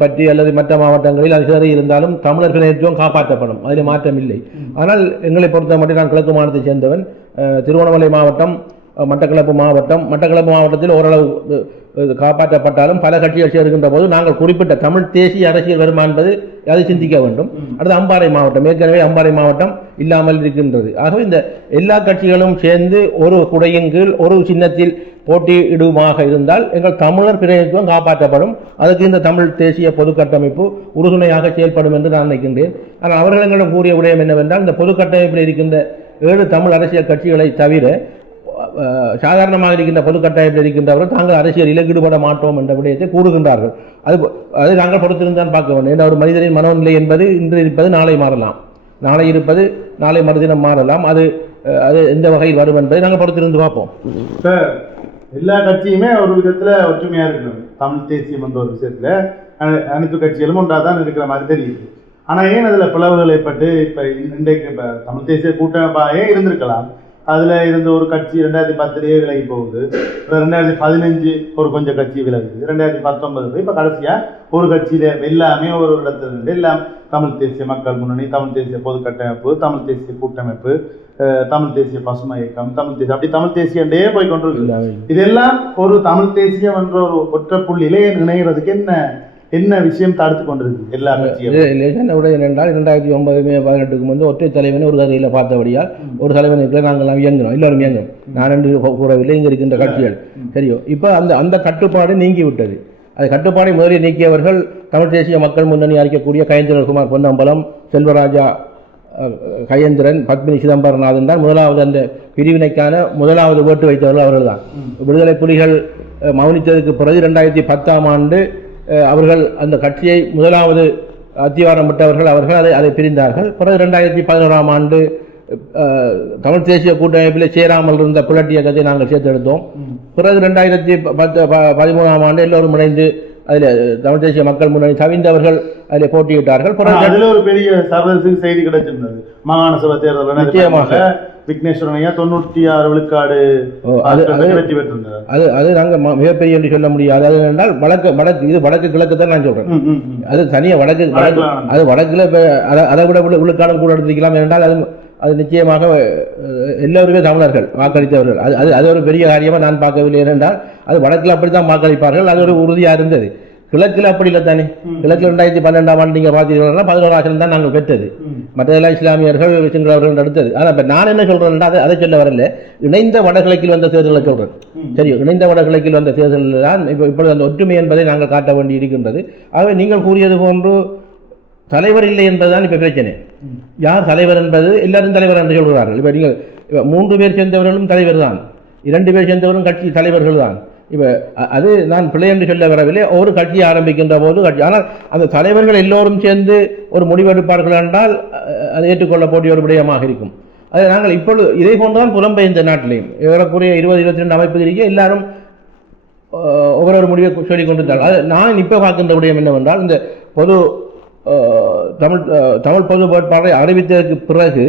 பற்றி அல்லது மற்ற மாவட்டங்களில் அது சிதறி இருந்தாலும் தமிழர் பிரதிநிதித்துவம் காப்பாற்றப்படும், அதில் மாற்றம் இல்லை. ஆனால் எங்களை பொறுத்த மட்டும் நான் கிழக்கு மாவட்டத்தை சேர்ந்தவன். திருவண்ணாமலை மாவட்டம், மட்டக்களப்பு மாவட்டத்தில் ஓரளவு காப்பாற்றப்பட்டாலும் பல கட்சிகள் சேர்க்கின்ற போது நாங்கள் குறிப்பிட்ட தமிழ் தேசிய அரசியல் வருமா என்பது அதை சிந்திக்க வேண்டும். அடுத்து அம்பாறை மாவட்டம், ஏற்கனவே அம்பாறை மாவட்டம் இல்லாமல் இருக்கின்றது. ஆகவே இந்த எல்லா கட்சிகளும் சேர்ந்து ஒரு குடையின் கீழ் ஒரு சின்னத்தில் போட்டியிடுமாக இருந்தால் எங்கள் தமிழர் பிரதிநிதித்துவம் காப்பாற்றப்படும். அதுக்கு இந்த தமிழ் தேசிய பொது கட்டமைப்பு உறுதுணையாக செயல்படும் என்று நான் நினைக்கின்றேன். ஆனால் அவர்கள் எங்களிடம் கூறிய விடயம் என்னவென்றால், இந்த பொது கட்டமைப்பில் இருக்கின்ற 7 தமிழ் அரசியல் கட்சிகளை தவிர சாதாரணமாக இருக்கின்ற பொது கட்டமைப்பில் இருக்கின்றவர்கள் தாங்கள் அரசியலில் ஈடுபட மாட்டோம் என்ற விடயத்தை கூறுகின்றார்கள். அது நாங்கள் பொறுத்திருந்தான் பார்க்க வேண்டும். ஏன்னா ஒரு மனிதனின் மனோநிலை என்பது இன்று இருப்பது நாளை மாறலாம், நாளை இருப்பது நாளை மறுதினம் மாறலாம். அது எந்த வகையில் வரும் என்பதை நாங்கள் பொறுத்திருந்து பார்ப்போம். சார், எல்லா கட்சியுமே ஒரு விதத்தில் ஒற்றுமையாக இருக்கணும். தமிழ் தேசியம் என்ற ஒரு விஷயத்தில் அனைத்து கட்சிகளும் ஒன்றாக தான் இருக்கிற மாதிரி தெரியுது. ஆனால் ஏன் அதில் பிளவுகள் ஏற்பட்டு இப்போ இன்றைக்கு இப்போ தமிழ் தேசிய கூட்டமைப்பாகவே இருந்திருக்கலாம். அதில் இருந்த ஒரு கட்சி 2010 விலகி போகுது, 2015 ஒரு கொஞ்சம் கட்சி விலகுது, 2019 இப்போ கடைசியாக ஒரு கட்சியில் எல்லாமே ஒரு இடத்துல இருந்து எல்லாம் தமிழ் தேசிய மக்கள் முன்னணி, தமிழ் தேசிய பொது கட்டமைப்பு, தமிழ் தேசிய கூட்டமைப்பு, தமிழ் தேசிய பசுமை இயக்கம், தமிழ் தேசியம், அப்படி தமிழ் தேசியண்டே போய் கொண்டிருக்கு. இதெல்லாம் ஒரு தமிழ் தேசியம் என்ற ஒரு ஒற்றை புள்ளியிலே இணைகிறதுக்கு என்ன விஷயம் தடுத்து கொண்டிருக்கு எல்லா கட்சியும்? என்னென்றால் 2009 மே 18க்கு முன்பு ஒற்றை தலைவனை ஒரு கதையில் பார்த்தபடியால் ஒரு தலைவனுக்கு நாங்கள் இயங்குறோம், எல்லாரும் இயங்கும். நான் என்று கூறவில்லை, இங்கே இருக்கின்ற கட்சிகள் சரியோ. இப்போ அந்த கட்டுப்பாடு நீங்கிவிட்டது. அது கட்டுப்பாடை முதலில் நீக்கியவர்கள் தமிழ் தேசிய மக்கள் முன்னணி அறிக்கக்கூடிய கயேந்திரகுமார் பொன்னம்பலம், செல்வராஜா கயேந்திரன், பத்மினி சிதம்பரநாதன் தான் முதலாவது அந்த பிரிவினைக்கான முதலாவது ஓட்டு வைத்தவர்கள் அவர்கள் தான். விடுதலை புலிகள் மௌனித்ததுக்கு பிறகு 2010ஆம் ஆண்டு அவர்கள் அந்த கட்சியை முதலாவது அத்திவாரம் விட்டவர்கள் அவர்கள் அதை பிரிந்தார்கள். பிறகு 2011ஆம் ஆண்டு தமிழ் தேசிய கூட்டமைப்பில் சேராமல் இருந்த புலட் இயக்கத்தை நாங்கள் சேர்த்தெடுத்தோம். பிறகு 2013ஆம் ஆண்டு எல்லோரும் இணைந்து அதில் தமிழ் தேசிய மக்கள் முன்னணி தவிர்ந்தவர்கள் அதில் போட்டியிட்டார்கள். அதில் ஒரு பெரிய சர்வதேச செய்தி கிடைச்சிருந்தது. மாகாண சபை தேர்தல் நிச்சயமாக விக்னேஸ்வரனையா 96 விழுக்காடு வெற்றி பெற்றிருந்தது. அது நாங்கள் மிகப்பெரிய என்று சொல்ல முடியாது. அது என்றால் வடக்கு கிழக்கு தான் நான் சொல்றேன். அது தனியாக வடக்குல அதை விட விழுக்காடு கூட எடுத்துக்கலாம். என்றால் அது நிச்சயமாக எல்லோருமே தமிழர்கள் வாக்களித்தவர்கள். அது ஒரு பெரிய காரியமாக நான் பார்க்கவில்லை. என்றால் அது வடக்கில் அப்படித்தான் வாக்களிப்பார்கள். அது ஒரு உறுதியாக இருந்தது. கிழக்கில் அப்படி இல்லை தானே. கிழக்கில் 2012ஆம் ஆண்டு நீங்கள் பார்த்தீங்கன்னா 11 தான் நாங்கள் பெற்றது. மற்றதெல்லாம் இஸ்லாமியர்கள் சிங்களவர்கள் அடுத்தது. ஆனால் இப்போ நான் என்ன சொல்கிறேன்னா அதை சொல்ல வரல, இணைந்த வடகிழக்கில் வந்த தேர்தலை சொல்கிறேன். சரி, இணைந்த வடகிழக்கில் வந்த தேர்தலில் தான் இப்பொழுது அந்த ஒற்றுமை என்பதை நாங்கள் காட்ட வேண்டி இருக்கின்றது. ஆகவே நீங்கள் கூறியது போன்று தலைவர் இல்லை என்பதுதான் இப்போ பிரச்சனை. யார் தலைவர் என்பது எல்லாரும் தலைவர் என்று சொல்கிறார்கள். இப்போ நீங்கள் 3 பேர் சேர்ந்தவர்களும் தலைவர் தான், 2 பேர் சேர்ந்தவர்களும் கட்சி தலைவர்கள் தான். இப்போ அது நான் பிள்ளை என்று சொல்ல வரவில்லை. ஒரு கட்சி ஆரம்பிக்கின்ற போது ஆனால் அந்த தலைவர்கள் எல்லோரும் சேர்ந்து ஒரு முடிவெடுப்பார்கள் என்றால் அது ஏற்றுக்கொள்ளக்கூடிய ஒரு விடயமாக இருக்கும். அது நாங்கள் இப்பொழுது இதை போன்றுதான் புலம்பெயர்ந்த நாட்டிலையும் ஏறக்குறைய 20-22 அமைப்பு இருக்க எல்லாரும் ஒவ்வொரு முடிவை சொல்லிக் கொண்டிருந்தார்கள். அது நான் இப்போ பார்க்கின்ற விடயம் என்னவென்றால், இந்த தமிழ் பொது வேட்பாளரை அறிவித்ததற்கு பிறகு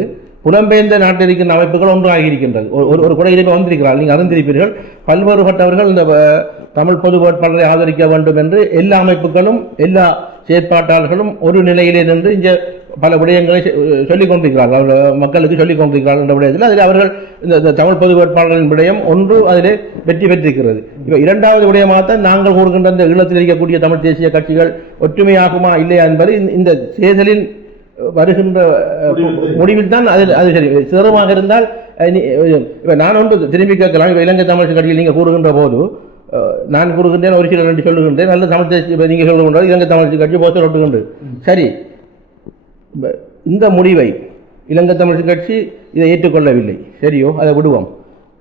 புலம்பெயர்ந்த நாட்டில் இருக்கின்ற அமைப்புகள் ஒன்றாகி இருக்கின்றது. ஒரு குறையிலே வந்திருக்கிறார்கள், நீங்கள் அறிந்திருப்பீர்கள். பல்வேறுபட்டவர்கள் இந்த தமிழ் பொது வேட்பாளரை ஆதரிக்க வேண்டும் என்று எல்லா அமைப்புகளும் எல்லா செயற்பாட்டாளர்களும் ஒரு நிலையிலே நின்று இங்கே பல விடயங்களை சொல்லிக் கொண்டிருக்கிறார்கள், அவர்கள் மக்களுக்கு சொல்லிக் கொண்டிருக்கிறார்கள் என்ற விடயத்தில் அதில் அவர்கள் இந்த தமிழ் பொது வேட்பாளரின் விடயம் ஒன்று அதிலே வெற்றி பெற்றிருக்கிறது. இப்போ 2வது விடயமாகத்தான் நாங்கள் கூறுகின்ற இந்த ஈழத்தில் இருக்கக்கூடிய தமிழ் தேசிய கட்சிகள் ஒற்றுமையாகுமா இல்லையா என்பது இந்த தேர்தலில் வருகின்ற முடிவில் தான். அது சரி, சிறமாக இருந்தால் இப்போ நான் ஒன்று திரும்பி கேட்கலாம். இப்போ இலங்கை தமிழ் கட்சியில் நீங்கள் கூறுகின்ற போது நான் கூறுகின்றேன், ஒரு சிலர் என்று சொல்லுகின்றேன், நல்ல தமிழ் தேசிய நீங்கள் சொல்லுகின்ற இலங்கை தமிழ் கட்சி போஸ்டர் ஒட்டுகின்ற சரி. இந்த முடிவை இலங்கை தமிழ் கட்சி இதை ஏற்றுக்கொள்ளவில்லை, சரியோ, அதை விடுவோம்.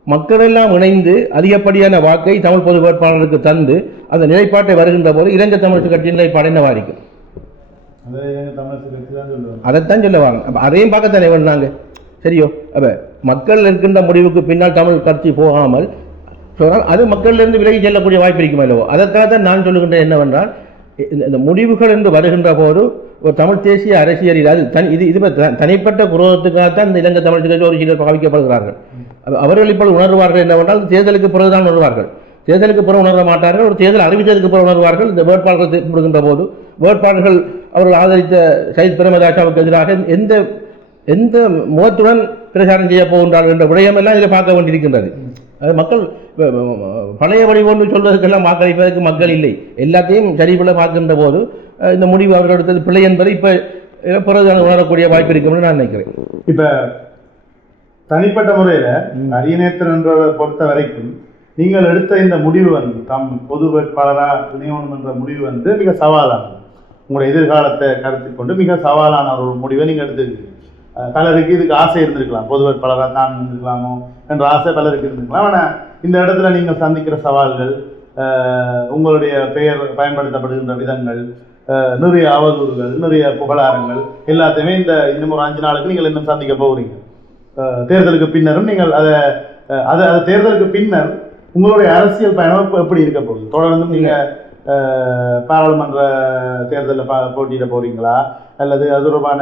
மக்கள் எல்லாம் இணைந்து அதிகப்படியான வாக்கை தமிழ் பொது வேட்பாளருக்கு தந்து அந்த நிலைப்பாட்டை வருகின்ற போது இலங்கை தமிழ் கட்சியின் நிலைப்பாடு என்னவா இருக்கும்? அதைத்தான் சொல்லுவாங்க. அதையும் பார்க்கத்தானே வேண்டாங்க. சரியோ? அப்போ மக்கள் இருக்கின்ற முடிவுக்கு பின்னால் தமிழ் கட்சி போகாமல் சொன்னால் அது மக்களிலிருந்து விலகி செல்லக்கூடிய வாய்ப்பு இருக்குமா இல்லவோ? அதற்காக தான் நான் சொல்லுகின்றேன் என்னவென்றால், இந்த முடிவுகள் என்று வருகின்ற போது ஒரு தமிழ் தேசிய அரசியலில் அது இது தனிப்பட்ட குரோதத்துக்காகத்தான் இந்த இலங்கை தமிழ் கட்சி ஒரு சிலர் பாவிக்கப்படுகிறார்கள். அவர்கள் இப்பொழுது உணர்வார்கள் என்னவென்றால் தேர்தலுக்கு பிறகுதான் உணர்வார்கள். தேர்தலுக்கு பிறகு உணர மாட்டார்கள். ஒரு தேர்தல் அறிவித்ததுக்கு பிறகு உணர்வார்கள். இந்த வேட்பாளர்கள் தேர்ந்தெடுக்கின்ற போது வேட்பாளர்கள் அவர்கள் ஆதரித்த சையத் பிரேமதாசாவுக்கு எதிராக எந்த முகத்துடன் பிரச்சாரம் செய்ய போகின்றார்கள் என்ற விடயமெல்லாம் இதில் பார்க்க வேண்டியிருக்கின்றது. அது மக்கள் பழைய வடிவொன்று சொல்வதற்கெல்லாம் வாக்களிப்பதற்கு மக்கள் இல்லை. எல்லாத்தையும் சரிபட பார்க்கின்ற போது இந்த முடிவு அவர்கள் எடுத்தது பிள்ளை என்பதை இப்போ பிறகு உணரக்கூடிய வாய்ப்பு இருக்கும்னு நான் நினைக்கிறேன். இப்போ தனிப்பட்ட முறையில் அரியநேத்திரன் என்றதை பொறுத்த வரைக்கும் நீங்கள் எடுத்த இந்த முடிவு பொது வேட்பாளராக இணையணும் என்ற முடிவு மிக சவாலானது. உங்களுடைய எதிர்காலத்தை கருத்தில் கொண்டு மிக சவாலான ஒரு முடிவை நீங்கள் எடுத்துருக்கீங்க. பலருக்கு இதுக்கு ஆசை இருந்திருக்கலாம், பொது வேட்பாளராக தான் இருந்திருக்கலாமோ என்ற ஆசை பலருக்கு இருந்திருக்கலாம். ஆனால் இந்த இடத்துல நீங்கள் சந்திக்கிற சவால்கள், உங்களுடைய பெயர் பயன்படுத்தப்படுகின்ற விதங்கள், நிறைய அவதூறுகள், நிறைய புகழாரங்கள் எல்லாத்தையுமே இன்னும் ஒரு 5 நாளுக்கு நீங்கள் இன்னும் சந்திக்க போகிறீங்க. தேர்தலுக்கு பின்னரும் நீங்கள் அதை தேர்தலுக்கு பின்னர் உங்களுடைய அரசியல் பயணம் எப்படி இருக்க போகுது? தொடர்ந்து நீங்கள் பாராளுமன்ற தேர்தலில் போட்டியிட போறீங்களா, அல்லது அது தொடர்பான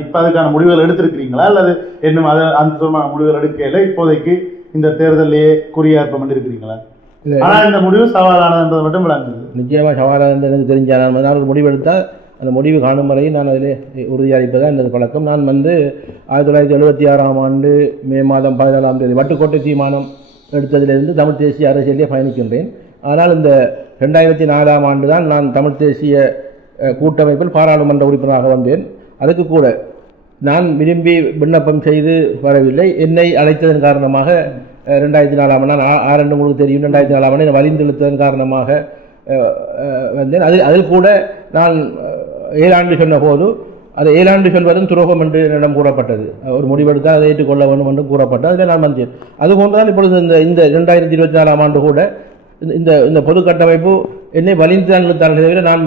இப்போ அதுக்கான முடிவுகள் எடுத்திருக்கிறீங்களா, அல்லது இன்னும் அந்த தொடர்பான முடிவுகள் எடுக்கல இப்போதைக்கு இந்த தேர்தலையே குறியாற்பம் இருக்கிறீங்களா? ஆனால் இந்த முடிவு சவாலானதுன்றது மட்டும் விளங்குது. நிச்சயமாக சவாலானது எனக்கு தெரிஞ்சால் நான் ஒரு முடிவு எடுத்தால் அந்த முடிவு காணும் வரை நான் அதில் உறுதியளிப்பதான் இந்த பழக்கம். நான் 1976ஆம் ஆண்டு மே மாதம் 14ஆம் தேதி வட்டுக்கோட்டை தீர்மானம் எடுத்ததிலிருந்து தமிழ் தேசிய அரசியலே பயணிக்கின்றேன். ஆனால் இந்த 2004ஆம் ஆண்டு தான் நான் தமிழ் தேசிய கூட்டமைப்பில் பாராளுமன்ற உறுப்பினராக வந்தேன். அதுக்கு கூட நான் விரும்பி விண்ணப்பம் செய்து வரவில்லை. என்னை அழைத்ததன் காரணமாக 2004ஆம் ஆண்டு நான் 6 உங்களுக்கு தெரியும், 2004ஆம் ஆண்டு வலிந்தெழுத்ததன் காரணமாக வந்தேன். அதில் கூட நான் 7 ஆண்டு சொன்ன போது அது 7 ஆண்டு சொல்வதும் துரோகம் என்று என்னிடம் கூறப்பட்டது. ஒரு முடிவெடுத்தால் அதை ஏற்றுக்கொள்ள வேண்டும் என்று கூறப்பட்டது. அதில் நான் வந்தேன். அதுபோன்றுதான் இப்பொழுது இந்த 2024ஆம் ஆண்டு கூட இந்த பொது கட்டமைப்பு என்னை வலிந்தார்கள் தவிர நான்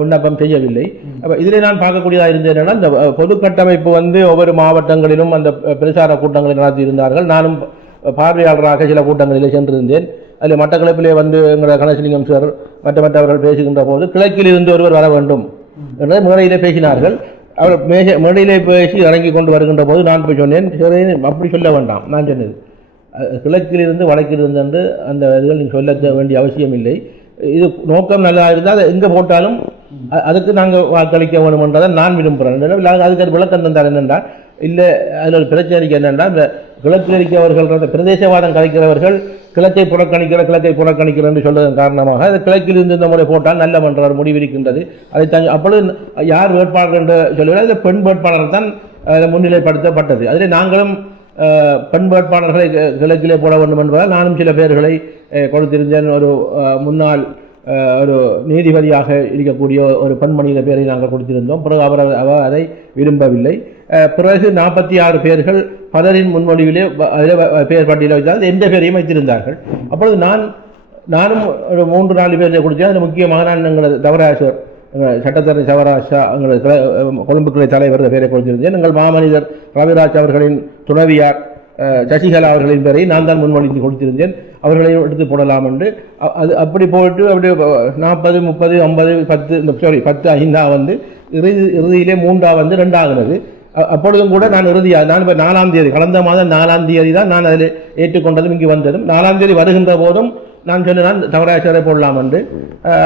விண்ணப்பம் செய்யவில்லை. அப்போ இதில் நான் பார்க்கக்கூடியதாக இருந்ததுன்னா, இந்த பொது கட்டமைப்பு ஒவ்வொரு மாவட்டங்களிலும் அந்த பிரச்சார கூட்டங்களை நடத்தி இருந்தார்கள். நானும் பார்வையாளராக சில கூட்டங்களில் சென்றிருந்தேன். அதில் மட்டக்களப்பிலே எங்கள் கணேசலிங்கம் சார் மற்றவர்கள் பேசுகின்ற போது கிழக்கில் இருந்து ஒருவர் வர வேண்டும் என்ற மேடையிலே பேசினார்கள். அவர் மேடையிலே பேசி இறங்கி கொண்டு வருகின்ற போது நான் போய் சொன்னேன், அப்படி சொல்ல வேண்டாம். நான் சொன்னது கிழக்கிலிருந்து வடக்கிலிருந்து என்று அந்த இதுகள் நீங்கள் சொல்ல வேண்டிய அவசியம் இல்லை. இது நோக்கம் நல்லா இருந்தால் அதை எங்கே போட்டாலும் அதுக்கு நாங்கள் வாக்களிக்க வேணும் என்றதை நான் விரும்புகிறேன். அதுக்கு விளக்கம் தந்தார் என்னென்றால், இல்லை அதில் ஒரு பிரச்சனை என்னென்றால், இந்த கிழக்கில் இருக்கிறவர்கள் அந்த பிரதேசவாதம் கலைக்கிறவர்கள் கிழக்கை புறக்கணிக்கிற என்று சொல்வதன் காரணமாக அது கிழக்கில் இருந்து இந்த முறை போட்டால் நல்ல என்ற முடிவு இருக்கின்றது. அதை அப்பொழுது யார் வேட்பாளர் என்று சொல்லுவது, அதில் பெண் வேட்பாளர் தான் முன்னிலைப்படுத்தப்பட்டது. அதில் நாங்களும் பெண் வேட்பாளர்களை கிழக்கிலே போட வேண்டும் என்பதால் நானும் சில பேர்களை கொடுத்திருந்தேன். ஒரு முன்னாள் ஒரு நீதிபதியாக இருக்கக்கூடிய ஒரு பெண்மணியின் பேரை நாங்கள் கொடுத்திருந்தோம். பிறகு அவர் அதை விரும்பவில்லை. பிறகு 46 பேர்கள் பலரின் முன்மொழிவிலே அதில் பேர் பட்டியலில் வைத்தால் எந்த பேரையும் வைத்திருந்தார்கள். அப்பொழுது நானும் ஒரு 3-4 பேரை கொடுத்தேன். அதில் முக்கியமாக நான் எங்களது தவராசர் சட்டத்தரணி சவராஜா எங்களது கொழும்பு கிளை தலைவர் பேரை கொடுத்திருந்தேன். எங்கள் மாமனிதர் ரவிராஜ் அவர்களின் துணைவியார் சசிகலா அவர்களின் பேரை நான் தான் முன்மொழிந்து கொடுத்திருந்தேன். அவர்களையும் எடுத்து போடலாம் என்று அப்படி போட்டு அப்படியே 40, 30, 50, 10 5 இறுதியிலே 3 2 ஆகிறது. அப்பொழுதும் கூட நான் நான் இப்போ 4ஆம் தேதி கடந்த மாதம் 4ஆம் தேதி தான் நான் அதில் ஏற்றுக்கொண்டதும் இங்கு வந்ததும். 4ஆம் தேதி வருகின்ற போதும் நான் சொன்னேன் தவறாசரை போடலாம் என்று.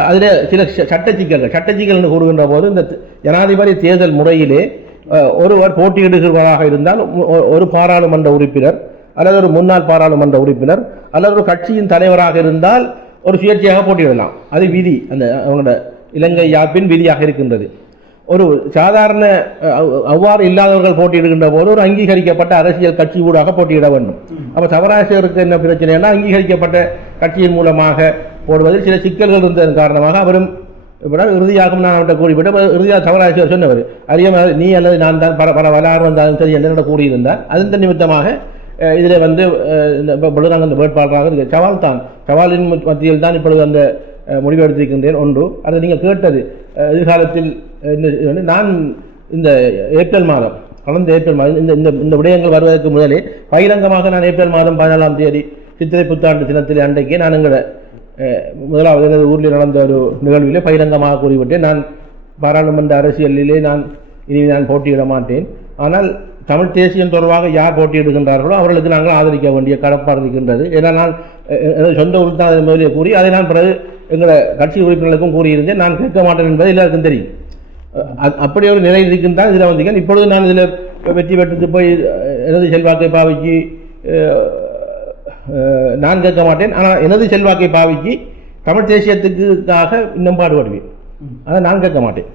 அதில் சில சட்ட சிக்கல்கள் கூறுகின்ற போது இந்த ஜனாதிபதி தேர்தல் முறையிலே ஒருவர் போட்டியிடுகிறவராக இருந்தால் ஒரு பாராளுமன்ற உறுப்பினர் அல்லது ஒரு முன்னாள் பாராளுமன்ற உறுப்பினர் அல்லது ஒரு கட்சியின் தலைவராக இருந்தால் ஒரு சுயேட்சையாக போட்டியிடலாம். அது விதி, அந்த அவங்களோட இலங்கை யாப்பின் விதியாக இருக்கின்றது. ஒரு சாதாரண அவ்வாறு இல்லாதவர்கள் போட்டியிடுகின்ற போது ஒரு அங்கீகரிக்கப்பட்ட அரசியல் கட்சி ஊடாக போட்டியிட வேண்டும். அப்போ சவராசருக்கு என்ன பிரச்சனைனா, அங்கீகரிக்கப்பட்ட கட்சியின் மூலமாக போடுவதில் சில சிக்கல்கள் இருந்ததன் காரணமாக அவரும் இறுதியாகவும் நான் அவர்கிட்ட கூறிவிட்டு இறுதியாக சவராசர் சொன்னவர் அறியாமல் நீ அல்லது நான் தான் வளாறு வந்தாலும் சரி என்னோட கூறியிருந்தார். அதன் நிமித்தமாக இதில் இப்பொழுது நாங்கள் அந்த வேட்பாளராக இருக்கு சவாலின் மத்தியில் தான் இப்பொழுது அந்த முடிவு எடுத்திருக்கின்றேன். ஒன்று, அதை நீங்கள் கேட்டது எதிர்காலத்தில் நான் இந்த ஏப்ரல் மாதம் கடந்த ஏப்ரல் மாதம் இந்த விடயங்கள் வருவதற்கு முதலே பகிரங்கமாக நான் ஏப்ரல் மாதம் 14ஆம் தேதி சித்திரை புத்தாண்டு தினத்தில் அன்றைக்கே நான் எங்களை முதலாவது எனது ஊரில் நடந்த ஒரு நிகழ்விலே பகிரங்கமாக கூறிவிட்டேன். நான் பாராளுமன்ற அரசியலிலே இனி நான் போட்டியிட மாட்டேன். ஆனால் தமிழ் தேசியம் தொடர்பாக யார் போட்டியிடுகின்றார்களோ அவர்களுக்கு நாங்கள் ஆதரிக்க வேண்டிய கடப்பாடு இருக்கின்றது. ஏன்னா நான் எனது சொந்த உறுப்பினர் முதலிய கூறி அதை நான் பிறகு எங்களை கட்சி உறுப்பினர்களுக்கும் கூறியிருந்தேன். நான் கேட்க மாட்டேன் என்பது எல்லாருக்கும் தெரியும். அப்படி ஒரு நிலை இருக்கின்றால் இதில் வந்தீங்க. இப்பொழுது நான் இதில் வெற்றி பெற்று போய் எனது செல்வாக்கை பாவிச்சு நான் கேட்க மாட்டேன். ஆனால் எனது செல்வாக்கை பாவிச்சு தமிழ் தேசியத்துக்காக இன்னும் பாடுபடுவேன். அதை நான் கேட்க மாட்டேன்.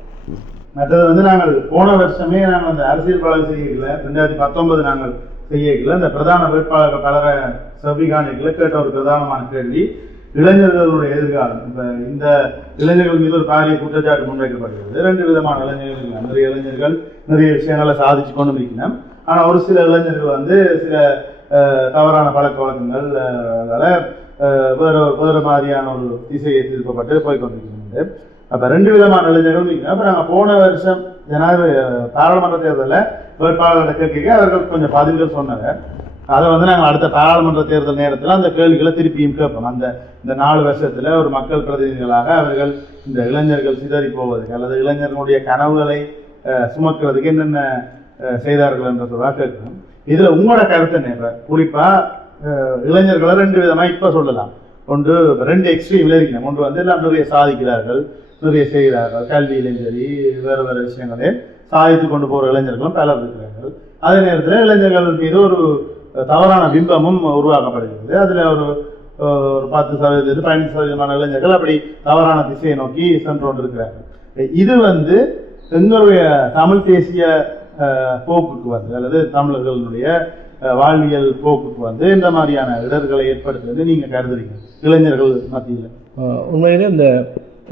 மற்றது நாங்கள் போன வருஷமே நாங்கள் அந்த அரசியல் பலகை செய்யல, 2019 நாங்கள் செய்யல, இந்த பிரதான வேட்பாளர்கள் பலரை செவிகாணிகளை கேட்ட ஒரு பிரதானமான கேள்வி இளைஞர்களுடைய எதிர்காலம். இப்ப இந்த இளைஞர்கள் மீது ஒரு பாரிய குற்றச்சாட்டு முன்வைக்கப்படுகிறது. 2 விதமான இளைஞர்கள், நிறைய இளைஞர்கள் நிறைய விஷயங்களை சாதிச்சு கொண்டு இருக்கணும். ஆனா ஒரு சில இளைஞர்கள் சில தவறான பழக்க வழக்கங்கள் வேறு மாதிரியான ஒரு திசையை திருப்பப்பட்டு போய்கொண்டிருக்கிறது. அப்ப 2 விதமான இளைஞர்கள். அப்ப நாங்க போன வருஷம் பாராளுமன்ற தேர்தலில் வேட்பாளர்களை கேட்க அவர்கள் கொஞ்சம் பதில்கள் சொன்னாங்க. அதை நாங்கள் அடுத்த பாராளுமன்ற தேர்தல் நேரத்தில் அந்த கேள்விகளை திருப்பியும் கேட்போம். இந்த 4 வருஷத்துல ஒரு மக்கள் பிரதிநிதிகளாக அவர்கள் இந்த இளைஞர்கள் சிதறி போவதுக்கு அல்லது இளைஞர்களுடைய கனவுகளை சுமக்கிறதுக்கு என்னென்ன செய்தார்கள் என்ற சொல்ல கேட்கணும். இதுல உங்களோட கருத்து என்ன? குறிப்பா இளைஞர்களை 2 விதமா இப்ப சொல்லலாம். ஒன்று 2 எக்ஸ்ட்ரீம்ல இருக்கணும். ஒன்று எல்லாம் நிறைய சாதிக்கிறார்கள், நிறைய செய்கிறார்கள், கல்வியிலும் சரி வேறு வேறு விஷயங்களே சாதித்து கொண்டு போற இளைஞர்களும் பலர் இருக்கிறார்கள். அதே நேரத்தில் இளைஞர்கள் மீது ஒரு தவறான பிம்பமும் உருவாக்கப்படுகிறது. அதுல ஒரு 10% 15% இளைஞர்கள் அப்படி தவறான திசையை நோக்கி சென்று கொண்டிருக்கிறார்கள். இது எங்களுடைய தமிழ் தேசிய போக்குக்கு அல்லது தமிழர்களுடைய வாழ்வியல் போக்குக்கு இந்த மாதிரியான இடர்களை ஏற்படுத்துவது நீங்க கருதுறீங்க இளைஞர்கள் மத்தியில்? உண்மையிலே இந்த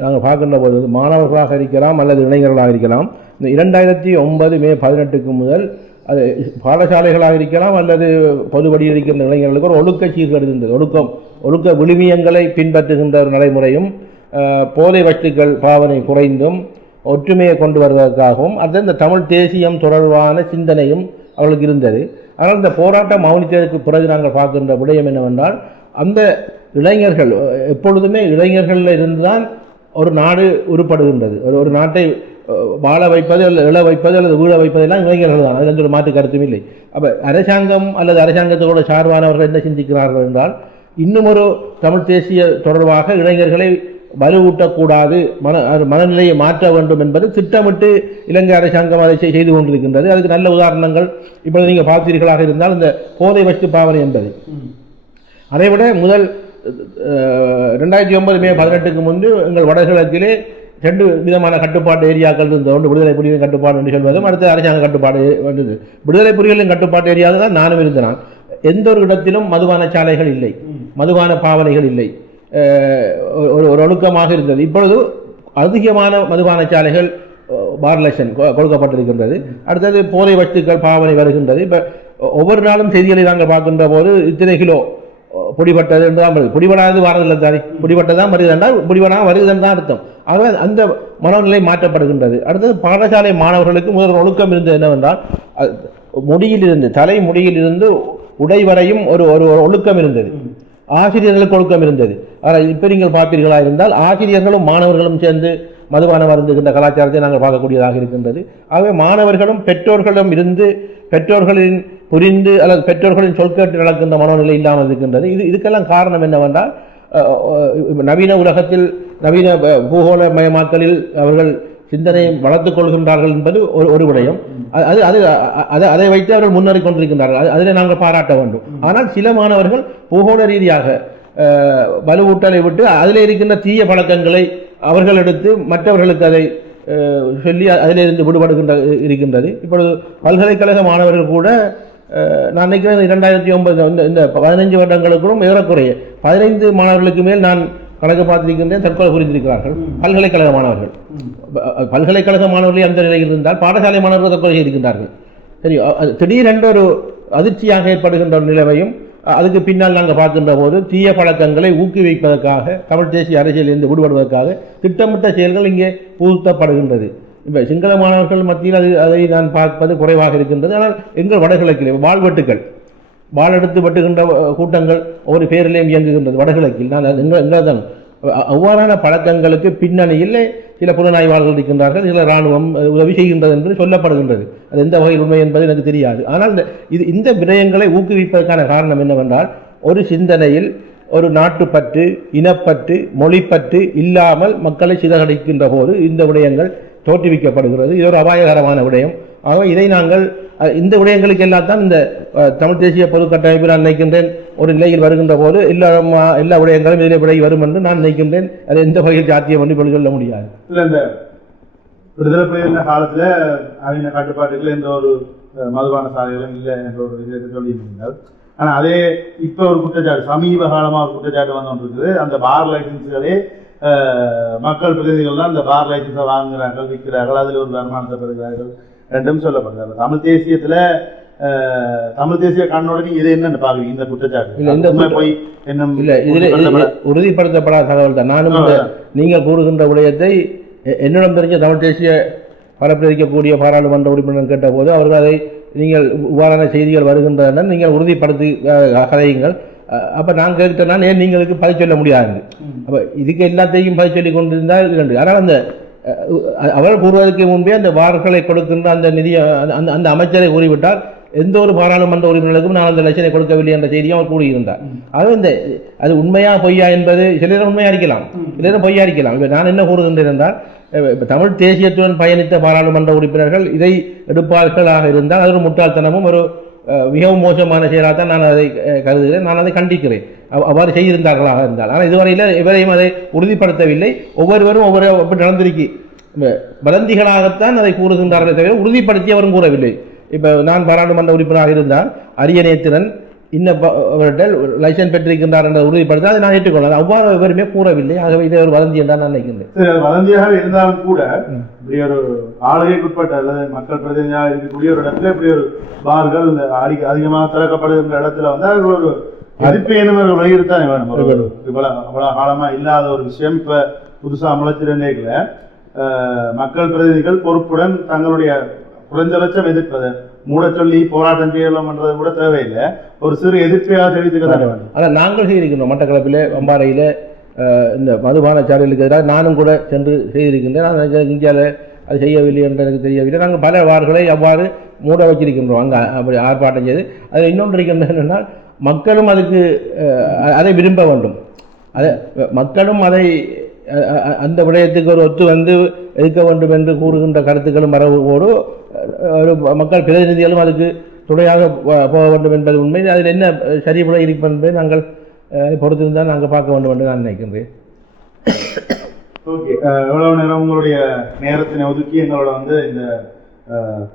நாங்கள் பார்க்கின்ற போது மாணவர்களாக இருக்கலாம் அல்லது இளைஞர்களாக இருக்கலாம். இந்த 2009 மே 18க்கு முதல் அது பாடசாலைகளாக இருக்கலாம் அல்லது பொதுவழியில் இருக்கின்ற இளைஞர்களுக்கு ஒரு ஒழுக்க சீர்கேடு இருந்தது. ஒழுக்க விழுமியங்களை பின்பற்றுகின்ற ஒரு நடைமுறையும் போதை வஸ்துக்கள் பாவனை குறைந்தும் ஒற்றுமையை கொண்டு வருவதற்காகவும் அது இந்த தமிழ் தேசியம் தொடர்பான சிந்தனையும் அவர்களுக்கு இருந்தது. ஆனால் இந்த போராட்டம் மௌனித்ததற்கு பிறகு நாங்கள் பார்க்கின்ற விடயம் என்னவென்றால் அந்த இளைஞர்கள் எப்பொழுதுமே இளைஞர்களில் இருந்துதான் ஒரு நாடு உருப்படுகின்றது. ஒரு நாட்டை வாழ வைப்பது அல்லது இழ வைப்பது அல்லது வீழ வைப்பதெல்லாம் இளைஞர்கள் தான். அதில் எந்த ஒரு மாற்று கருத்தும் இல்லை. அப்போ அரசாங்கம் அல்லது அரசாங்கத்தோட சார்பானவர்கள் என்ன சிந்திக்கிறார்கள் என்றால் இன்னும் ஒரு தமிழ் தேசிய தொடர்பாக இளைஞர்களை வலுவூட்டக்கூடாது, மனநிலையை மாற்ற வேண்டும் என்பது திட்டமிட்டு இலங்கை அரசாங்கம் அதை செய்து கொண்டிருக்கின்றது. அதுக்கு நல்ல உதாரணங்கள் இப்பொழுது நீங்கள் பார்த்தீர்களாக இருந்தால் இந்த போதை வஸ்து பாவனை என்பது. அதைவிட முதல் 2009 மே 18க்கு முன்பு எங்கள் வடகிழக்கிலே 2 விதமான கட்டுப்பாட்டு ஏரியாக்கள் இருந்தது. ஒன்று விடுதலை புலிகளின் கட்டுப்பாடு என்று சொல்வதும் அடுத்த அரசாங்க கட்டுப்பாடு வந்தது. விடுதலை புலிகளின் கட்டுப்பாட்டு ஏரியாவில் தான் நானும் இருந்தேன். எந்த ஒரு இடத்திலும் மதுபான சாலைகள் இல்லை, மதுபான பாவனைகள் இல்லை, ஒரு ஒழுக்கமாக இருந்தது. இப்பொழுது அதிகமான மதுபான சாலைகள் பார்லேஷன் கொடுக்கப்பட்டிருக்கின்றது. அடுத்தது போதை வஸ்துக்கள் பாவனை வருகின்றது. இப்போ ஒவ்வொரு நாளும் செய்திகளை நாங்கள் பார்க்கின்ற போது இத்தனை கிலோ பிடிபட்டது என்று தான் வருது. பிடிபடாது வாரதில்லை தானே, பிடிபட்டதான் வருதுன்னா பிடிபடாம வருதுன்னு தான் அர்த்தம். ஆகவே அந்த மனநிலை மாற்றப்படுகின்றது. அடுத்தது பாடசாலை மாணவர்களுக்கு முதல் ஒழுக்கம் இருந்தது என்னவென்றால் முடியிலிருந்து தலைமுடியிலிருந்து உடை வரையும் ஒரு ஒழுக்கம் இருந்தது. ஆசிரியர்களுக்கு ஒழுக்கம் இருந்தது. ஆனால் இப்போ நீங்கள் பார்ப்பீர்களா இருந்தால் ஆசிரியர்களும் மாணவர்களும் சேர்ந்து மதுபானம் அருந்துகின்ற கலாச்சாரத்தை நாங்கள் பார்க்கக்கூடியதாக இருக்கின்றது. ஆகவே மாணவர்களும் பெற்றோர்களிடம் இருந்து பெற்றோர்களின் புரிந்து அல்லது பெற்றோர்களின் சொற்கேட்டு நடக்கின்ற மனோநிலை இல்லாமல் இருக்கின்றது. இதுக்கெல்லாம் காரணம் என்னவென்றால் நவீன உலகத்தில் நவீன பூகோளமயமாக்கலில் அவர்கள் சிந்தனையை வளர்த்துக் கொள்கின்றார்கள் என்பது ஒரு விடயம். அதை வைத்து அவர்கள் முன்னேறி கொண்டிருக்கின்றார்கள். அதில் நாங்கள் பாராட்ட வேண்டும். ஆனால் சில மாணவர்கள் பூகோள ரீதியாக வலுவூட்டலை விட்டு அதில் இருக்கின்ற தீய பழக்கங்களை அவர்கள் எடுத்து மற்றவர்களுக்கு அதை சொல்லி அதிலிருந்து விடுபடுகின்ற இருக்கின்றது. இப்பொழுது பல்கலைக்கழக மாணவர்கள் கூட நான் நினைக்கிறேன் 2009 இந்த 15 வருடங்களுக்கும் ஏறக்குறைய 15 மாணவர்களுக்கு மேல் நான் கணக்கு பார்த்திருக்கின்றேன் தற்கொலை புரிந்திருக்கிறார்கள். பல்கலைக்கழக மாணவர்கள், பல்கலைக்கழக மாணவர்கள் அந்த நிலையில் இருந்தால் பாடசாலை மாணவர்கள் தற்கொலை செய்திருக்கின்றார்கள். சரி, திடீரென்று ஒரு அதிர்ச்சியாக ஏற்படுகின்ற ஒரு நிலைமையும் அதுக்கு பின்னால் நாங்கள் பார்க்கின்ற போது தீய பழக்கங்களை ஊக்குவிப்பதற்காக தமிழ் தேசிய அரசியலிருந்து விடுபடுவதற்காக திட்டமிட்ட செயல்கள் இங்கே புகுத்தப்படுகின்றது. இப்போ சிங்கள மாணவர்கள் மத்தியில் அதை நான் பார்ப்பது குறைவாக இருக்கின்றது. ஆனால் எங்கள் வடகிழக்கில் வாழ்வெட்டுக்கள் வாழெடுத்து வெட்டுகின்ற கூட்டங்கள் ஒரு பேரிலேயும் இயங்குகின்றது வடகிழக்கில். நான் எங்கள் தான் அவ்வாறான பழக்கங்களுக்கு பின்னணியில் சில புலனாய்வாளர்கள் இருக்கின்றார்கள், சில இராணுவம் உதவி செய்கின்றது என்று சொல்லப்படுகின்றது. அது எந்த வகையில் உண்மை என்பது எனக்கு தெரியாது. ஆனால் இந்த விடயங்களை ஊக்குவிப்பதற்கான காரணம் என்னவென்றால், ஒரு சிந்தனையில் ஒரு நாட்டுப்பற்று, இனப்பற்று, மொழிப்பற்று இல்லாமல் மக்களை சிதறடிக்கின்ற போது இந்த விடயங்கள் தோற்றுவிக்கப்படுகிறது. இது ஒரு அபாயகரமான விடயம். ஆக இதை நாங்கள் இந்த விடயங்களுக்கு எல்லாம் தான் இந்த தமிழ் தேசிய பொது கட்டமைப்பு நான் நினைக்கின்றேன் ஒரு நிலையில் வருகின்ற போது எல்லா விடயங்களும் இதில் விடை வரும் என்று நான் நினைக்கின்றேன். அது எந்த வகையில் சாத்தியம் என்று இப்பொழுது சொல்ல முடியாது. இல்லை, இந்த விடுதலை புலிகளின் காலத்தில் அவங்க கட்டுப்பாட்டுகள் எந்த ஒரு மதுபான சாலைகளும் இல்லை என்ற ஒரு விஷயத்தை சொல்லியிருந்தீங்க. ஆனால் அதே இப்போ ஒரு குற்றச்சாட்டு, சமீப காலமாக ஒரு குற்றச்சாட்டு வந்து இருக்குது. அந்த பார் லைசன்ஸுகளே மக்கள் பிரதிநிதிகள்லாம் அந்த பார் லைசன்ஸை வாங்குகிறார்கள், விற்கிறார்கள், அதில் ஒரு வருமானத்தை பெறுகிறார்கள் ரெண்டும் சொல்லப்படுறாங்க. தமிழ் தேசியத்தில் தமிழ் தேசிய கண்ணோட இது என்னன்னு பாக்குறீங்க இந்த குற்றச்சாட்டு? போய் என்ன இல்லை, இதில் உறுதிப்படுத்தப்படாத தகவல் தான். நானும் நீங்கள் கூறுகின்ற விடயத்தை என்னிடம் தெரிஞ்ச தமிழ் தேசிய பரப்பிரிக்கக்கூடிய பாராளுமன்ற உறுப்பினர் கேட்ட போது அவர்கள் அதை நீங்கள் இவ்வாறான செய்திகள் வருகின்றன நீங்கள் உறுதிப்படுத்தி கதையுங்கள். அப்போ நான் கேட்டேன்னா ஏன் நீங்களுக்கு பதில் சொல்ல முடியாது? அப்போ இதுக்கு எல்லாத்தையும் பதில் சொல்லி கொண்டிருந்தால் இரண்டு. ஆனால் அந்த அவர் கூறுவதற்கு முன்பே அந்த வார்களை கொடுக்கின்ற அந்த நிதியை அந்த அமைச்சரை கூறிவிட்டால் எந்த ஒரு பாராளுமன்ற உறுப்பினர்களுக்கும் நான் அந்த லட்சனை கொடுக்கவில்லை என்ற செய்தியும் அவர் கூறியிருந்தார். அது அது உண்மையா பொய்யா என்பது சிலரும் உண்மையா இருக்கலாம், சிலரும் பொய்யா இருக்கலாம். இப்போ நான் என்ன கூறுகின்றேன் என்றால், தமிழ் தேசியத்துடன் பயணித்த பாராளுமன்ற உறுப்பினர்கள் இதை எடுப்பார்களாக இருந்தால் அது ஒரு முட்டாள்தனமும் ஒரு மிகவும் மோசமான செயலாக தான் நான் அதை கருதுகிறேன். நான் அதை கண்டிக்கிறேன் அவ்வாறு செய்திருந்தார்களாக இருந்தால். ஆனால் இதுவரையில் இவரையும் அதை உறுதிப்படுத்தவில்லை. ஒவ்வொருவரும் ஒவ்வொரு அப்படி நடந்திருக்கி வதந்திகளாகத்தான் அதை கூறுகின்றார்களே தவிர உறுதிப்படுத்தி அவரும் கூறவில்லை. இப்போ நான் பாராளுமன்ற உறுப்பினராக இருந்தால் அரியநேத்திரன் இன்னவர்கள் லைசன்ஸ் பெற்றிருக்கின்றார் என்ற உறுதிப்படுத்த அதை நான் ஏற்றுக்கொள்ளலாம். அவ்வாறு எவருமே கூறவில்லை. ஆகவே இதை ஒரு வதந்தி என்றால் நான் நினைக்கின்றேன். வதந்தியாக இருந்தாலும் கூட இப்படி ஒரு ஆளுகைக்குட்பட்ட அல்லது மக்கள் பிரதிநிதியாக இருக்கக்கூடிய ஒரு இடத்துல இப்படி ஒரு பார்கள் அதிகமாக திறக்கப்படுகின்ற இடத்துல வந்து அது ஒரு எதிர்ப்பேனும் வலியுறுத்தானே வேணும். இவ்வளவு காலமா இல்லாத ஒரு விஷயம் இப்ப புதுசா முளைச்சிருந்தேக்கல மக்கள் பிரதிநிதிகள் பொறுப்புடன் தங்களுடைய குறைஞ்சபட்சம் எதிர்ப்பது மூட சொல்லி போராட்டம் செய்யலாம் என்றது கூட தேவையில்லை, ஒரு சிறு எதிர்ப்பையாக தெரிவித்துக்க வேண்டும். ஆனால் நாங்கள் செய்திருக்கின்றோம். மட்டக்களப்பில் வம்பாறையில் இந்த மதுபான சாலைகளுக்கு எதிராக நானும் கூட சென்று செய்திருக்கின்றேன். நான் இந்தியாவில் அது செய்யவில்லை என்று எனக்கு தெரியவில்லை. நாங்கள் பல வார்களை அவ்வாறு மூட வச்சிருக்கின்றோம் அங்கே அப்படி ஆர்ப்பாட்டம் செய்து. அதில் இன்னொன்று இருக்கின்றது என்னென்னால், மக்களும் அதுக்கு அதை விரும்ப வேண்டும். அதை மக்களும் அதை அந்த விடயத்துக்கு ஒரு ஒத்து வந்து எதிர்க்க வேண்டும் என்று கூறுகின்ற கருத்துக்களும் மரபோடு ஒரு மக்கள் பிரதிநிதிகளும் அதுக்கு துணையாக போக வேண்டும் என்பது உண்மை. அதில் என்ன சரிபட இருப்பது என்பதை நாங்கள் பொறுத்திருந்தால் நாங்கள் பார்க்க வேண்டும் என்று நான் நினைக்கின்றேன். ஓகே, எவ்வளவு நேரம் உங்களுடைய நேரத்தினை ஒதுக்கி எங்களோட வந்து இந்த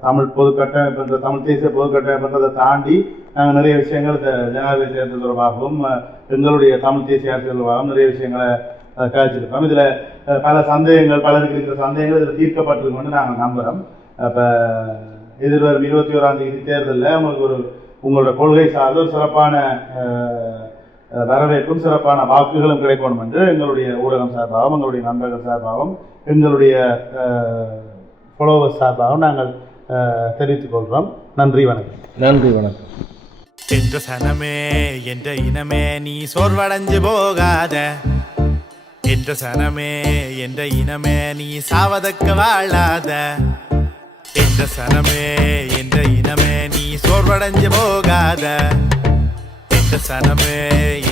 தமிழ் பொதுக்கட்டமைப்பு, தமிழ் தேசிய பொதுக்கட்டமைப்புன்றதை தாண்டி நாங்கள் நிறைய விஷயங்கள் ஜனாதிபதி தேர்தல் தொடர்பாகவும் எங்களுடைய தமிழ் தேசிய அரசியல் தொடர்பாகவும் நிறைய விஷயங்களை காய்ச்சிருக்கோம். இதில் பல சந்தேகங்கள், பலருக்கு இருக்கிற சந்தேகங்கள் இதில் தீர்க்கப்பட்டிருக்கோம்னு நாங்கள் நம்புகிறோம். இப்போ எதிர்வரும் 21ஆம் தேதி தேர்தலில் உங்களுக்கு உங்களோட கொள்கை சார்ந்த ஒரு சிறப்பான வரவேற்பும் சிறப்பான வாக்குகளும் கிடைக்கணும் என்று எங்களுடைய ஊடகம் சார்பாகவும் எங்களுடைய நண்பர்கள் சார்பாகவும் எங்களுடைய ஃபாலோவர்ஸ் சார்பாகவும் நாங்கள் தெரிவித்துக் கொள்கிறோம். நன்றி, வணக்கம். நன்றி, வணக்கம். என்ற சனமே என்ற இனமே நீ சோர்வடைஞ்சு போகாத, என்ற சனமே என்ற இனமே நீ சாவதக்க வாழாத, என்ற சனமே என்ற இனமே நீ சோர்வடைஞ்சு போகாத, என்ற சனமே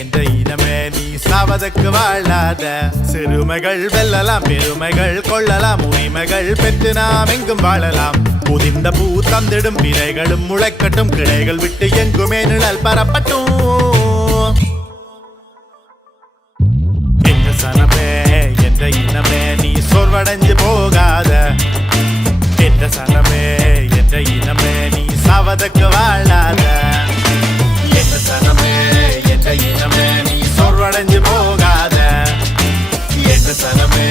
என்ற இனமே நீ சாவதற்கு வாழாத. சிறுமைகள் வெல்லலாம், பெருமைகள் கொள்ளலாம், உரிமைகள் பெற்று நாம் எங்கும் வாழலாம். புதிந்த பூ தந்திடும் விதைகளும் முளைக்கட்டும், கிளைகள் விட்டு எங்குமே நிழல் பரப்பட்டும். என்ற சனமே என்ற இனமே நீ சோர்வடைஞ்சு போகாத, என்ற சனமே என்ற இனமே நீ சாவதற்கு வாழாத, என்ற சனமே என்ற இனமே நீ சோர்வடைஞ்சு போகாத, என்ற சனமே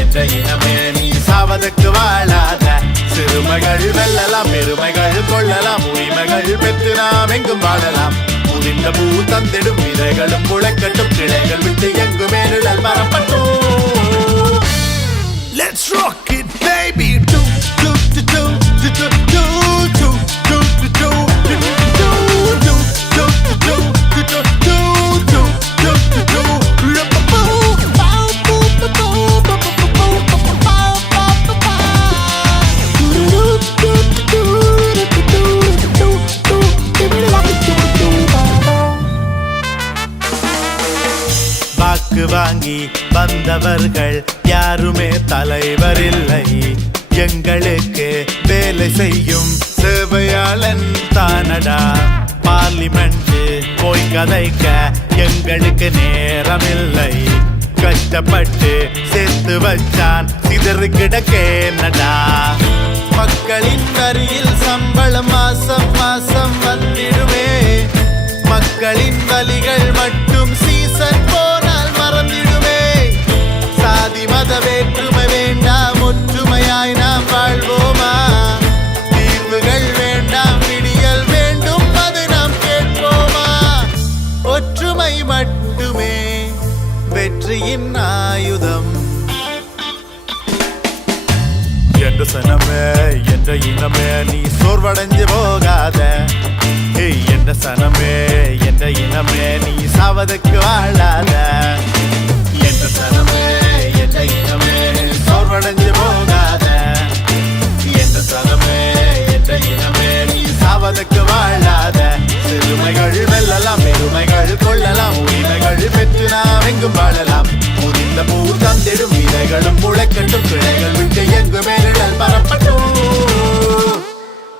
என்ற இனமே நீ சாவதற்கு வாழாத. சிறுமைகள் வெல்லலாம், பெருமைகள் கொள்ளலாம், உரிமைகள் பெற்று நாம் எங்கும் வாழலாம். புதிந்த பூ தந்திடும் விதைகளும் முளைக்கட்டும், கிளைகள் விட்டு எங்குமே நிழல் பரப்பட்டும். Let's rock it baby. வாக்கு வாங்கி வந்தவர்கள் யாருமே தலைவர் இல்லை, எங்களுக்கு வேலை செய்யும் சேவையாளன் தானடா. பார்லிமெண்ட் போய் கதைக்க எங்களுக்கு நேரமில்லை, கஷ்டப்பட்டு சேர்த்து வச்சான் சிதறு கிடக்கேனடா. மக்களின் வரியில் சம்பளம் மாசம் மாசம் வந்திடுமே, மக்களின் வலிகள் மட்டும் சீசன் போனால் மறந்திடுமே. சாதி மத வேற்றுமை வேண்டாம், ஒற்றுமையாய் நாம் வாழ்வோமா? தீர்வுகள் வேண்டாம், விடியல் வேண்டும், அது நாம் கேட்போமா? ஒற்றுமை மட்டுமே வெற்றியின் ஆயுதம். என்ற சனமே என்ற இனமே நீ சோர்வடைஞ்சு போகாத. என்ற சனமே என்ற இனமே நீ சாவதற்கு வாழாத. என்ற சனமே என்ற இனமே சோர்வடைஞ்சு போகாத. என்ற சனமே என்ற இனமே நீ சாவதற்கு வாழாத. சிறுமைகள் வெல்லலாம், பெருமைகள் கொள்ளலாம், உரிமைகள் பெற்று நாம் எங்கும் வாழலாம். முதிர்ந்த பூ தந்திடும் விதைகளும் முளைக்கட்டும், கிளைகள்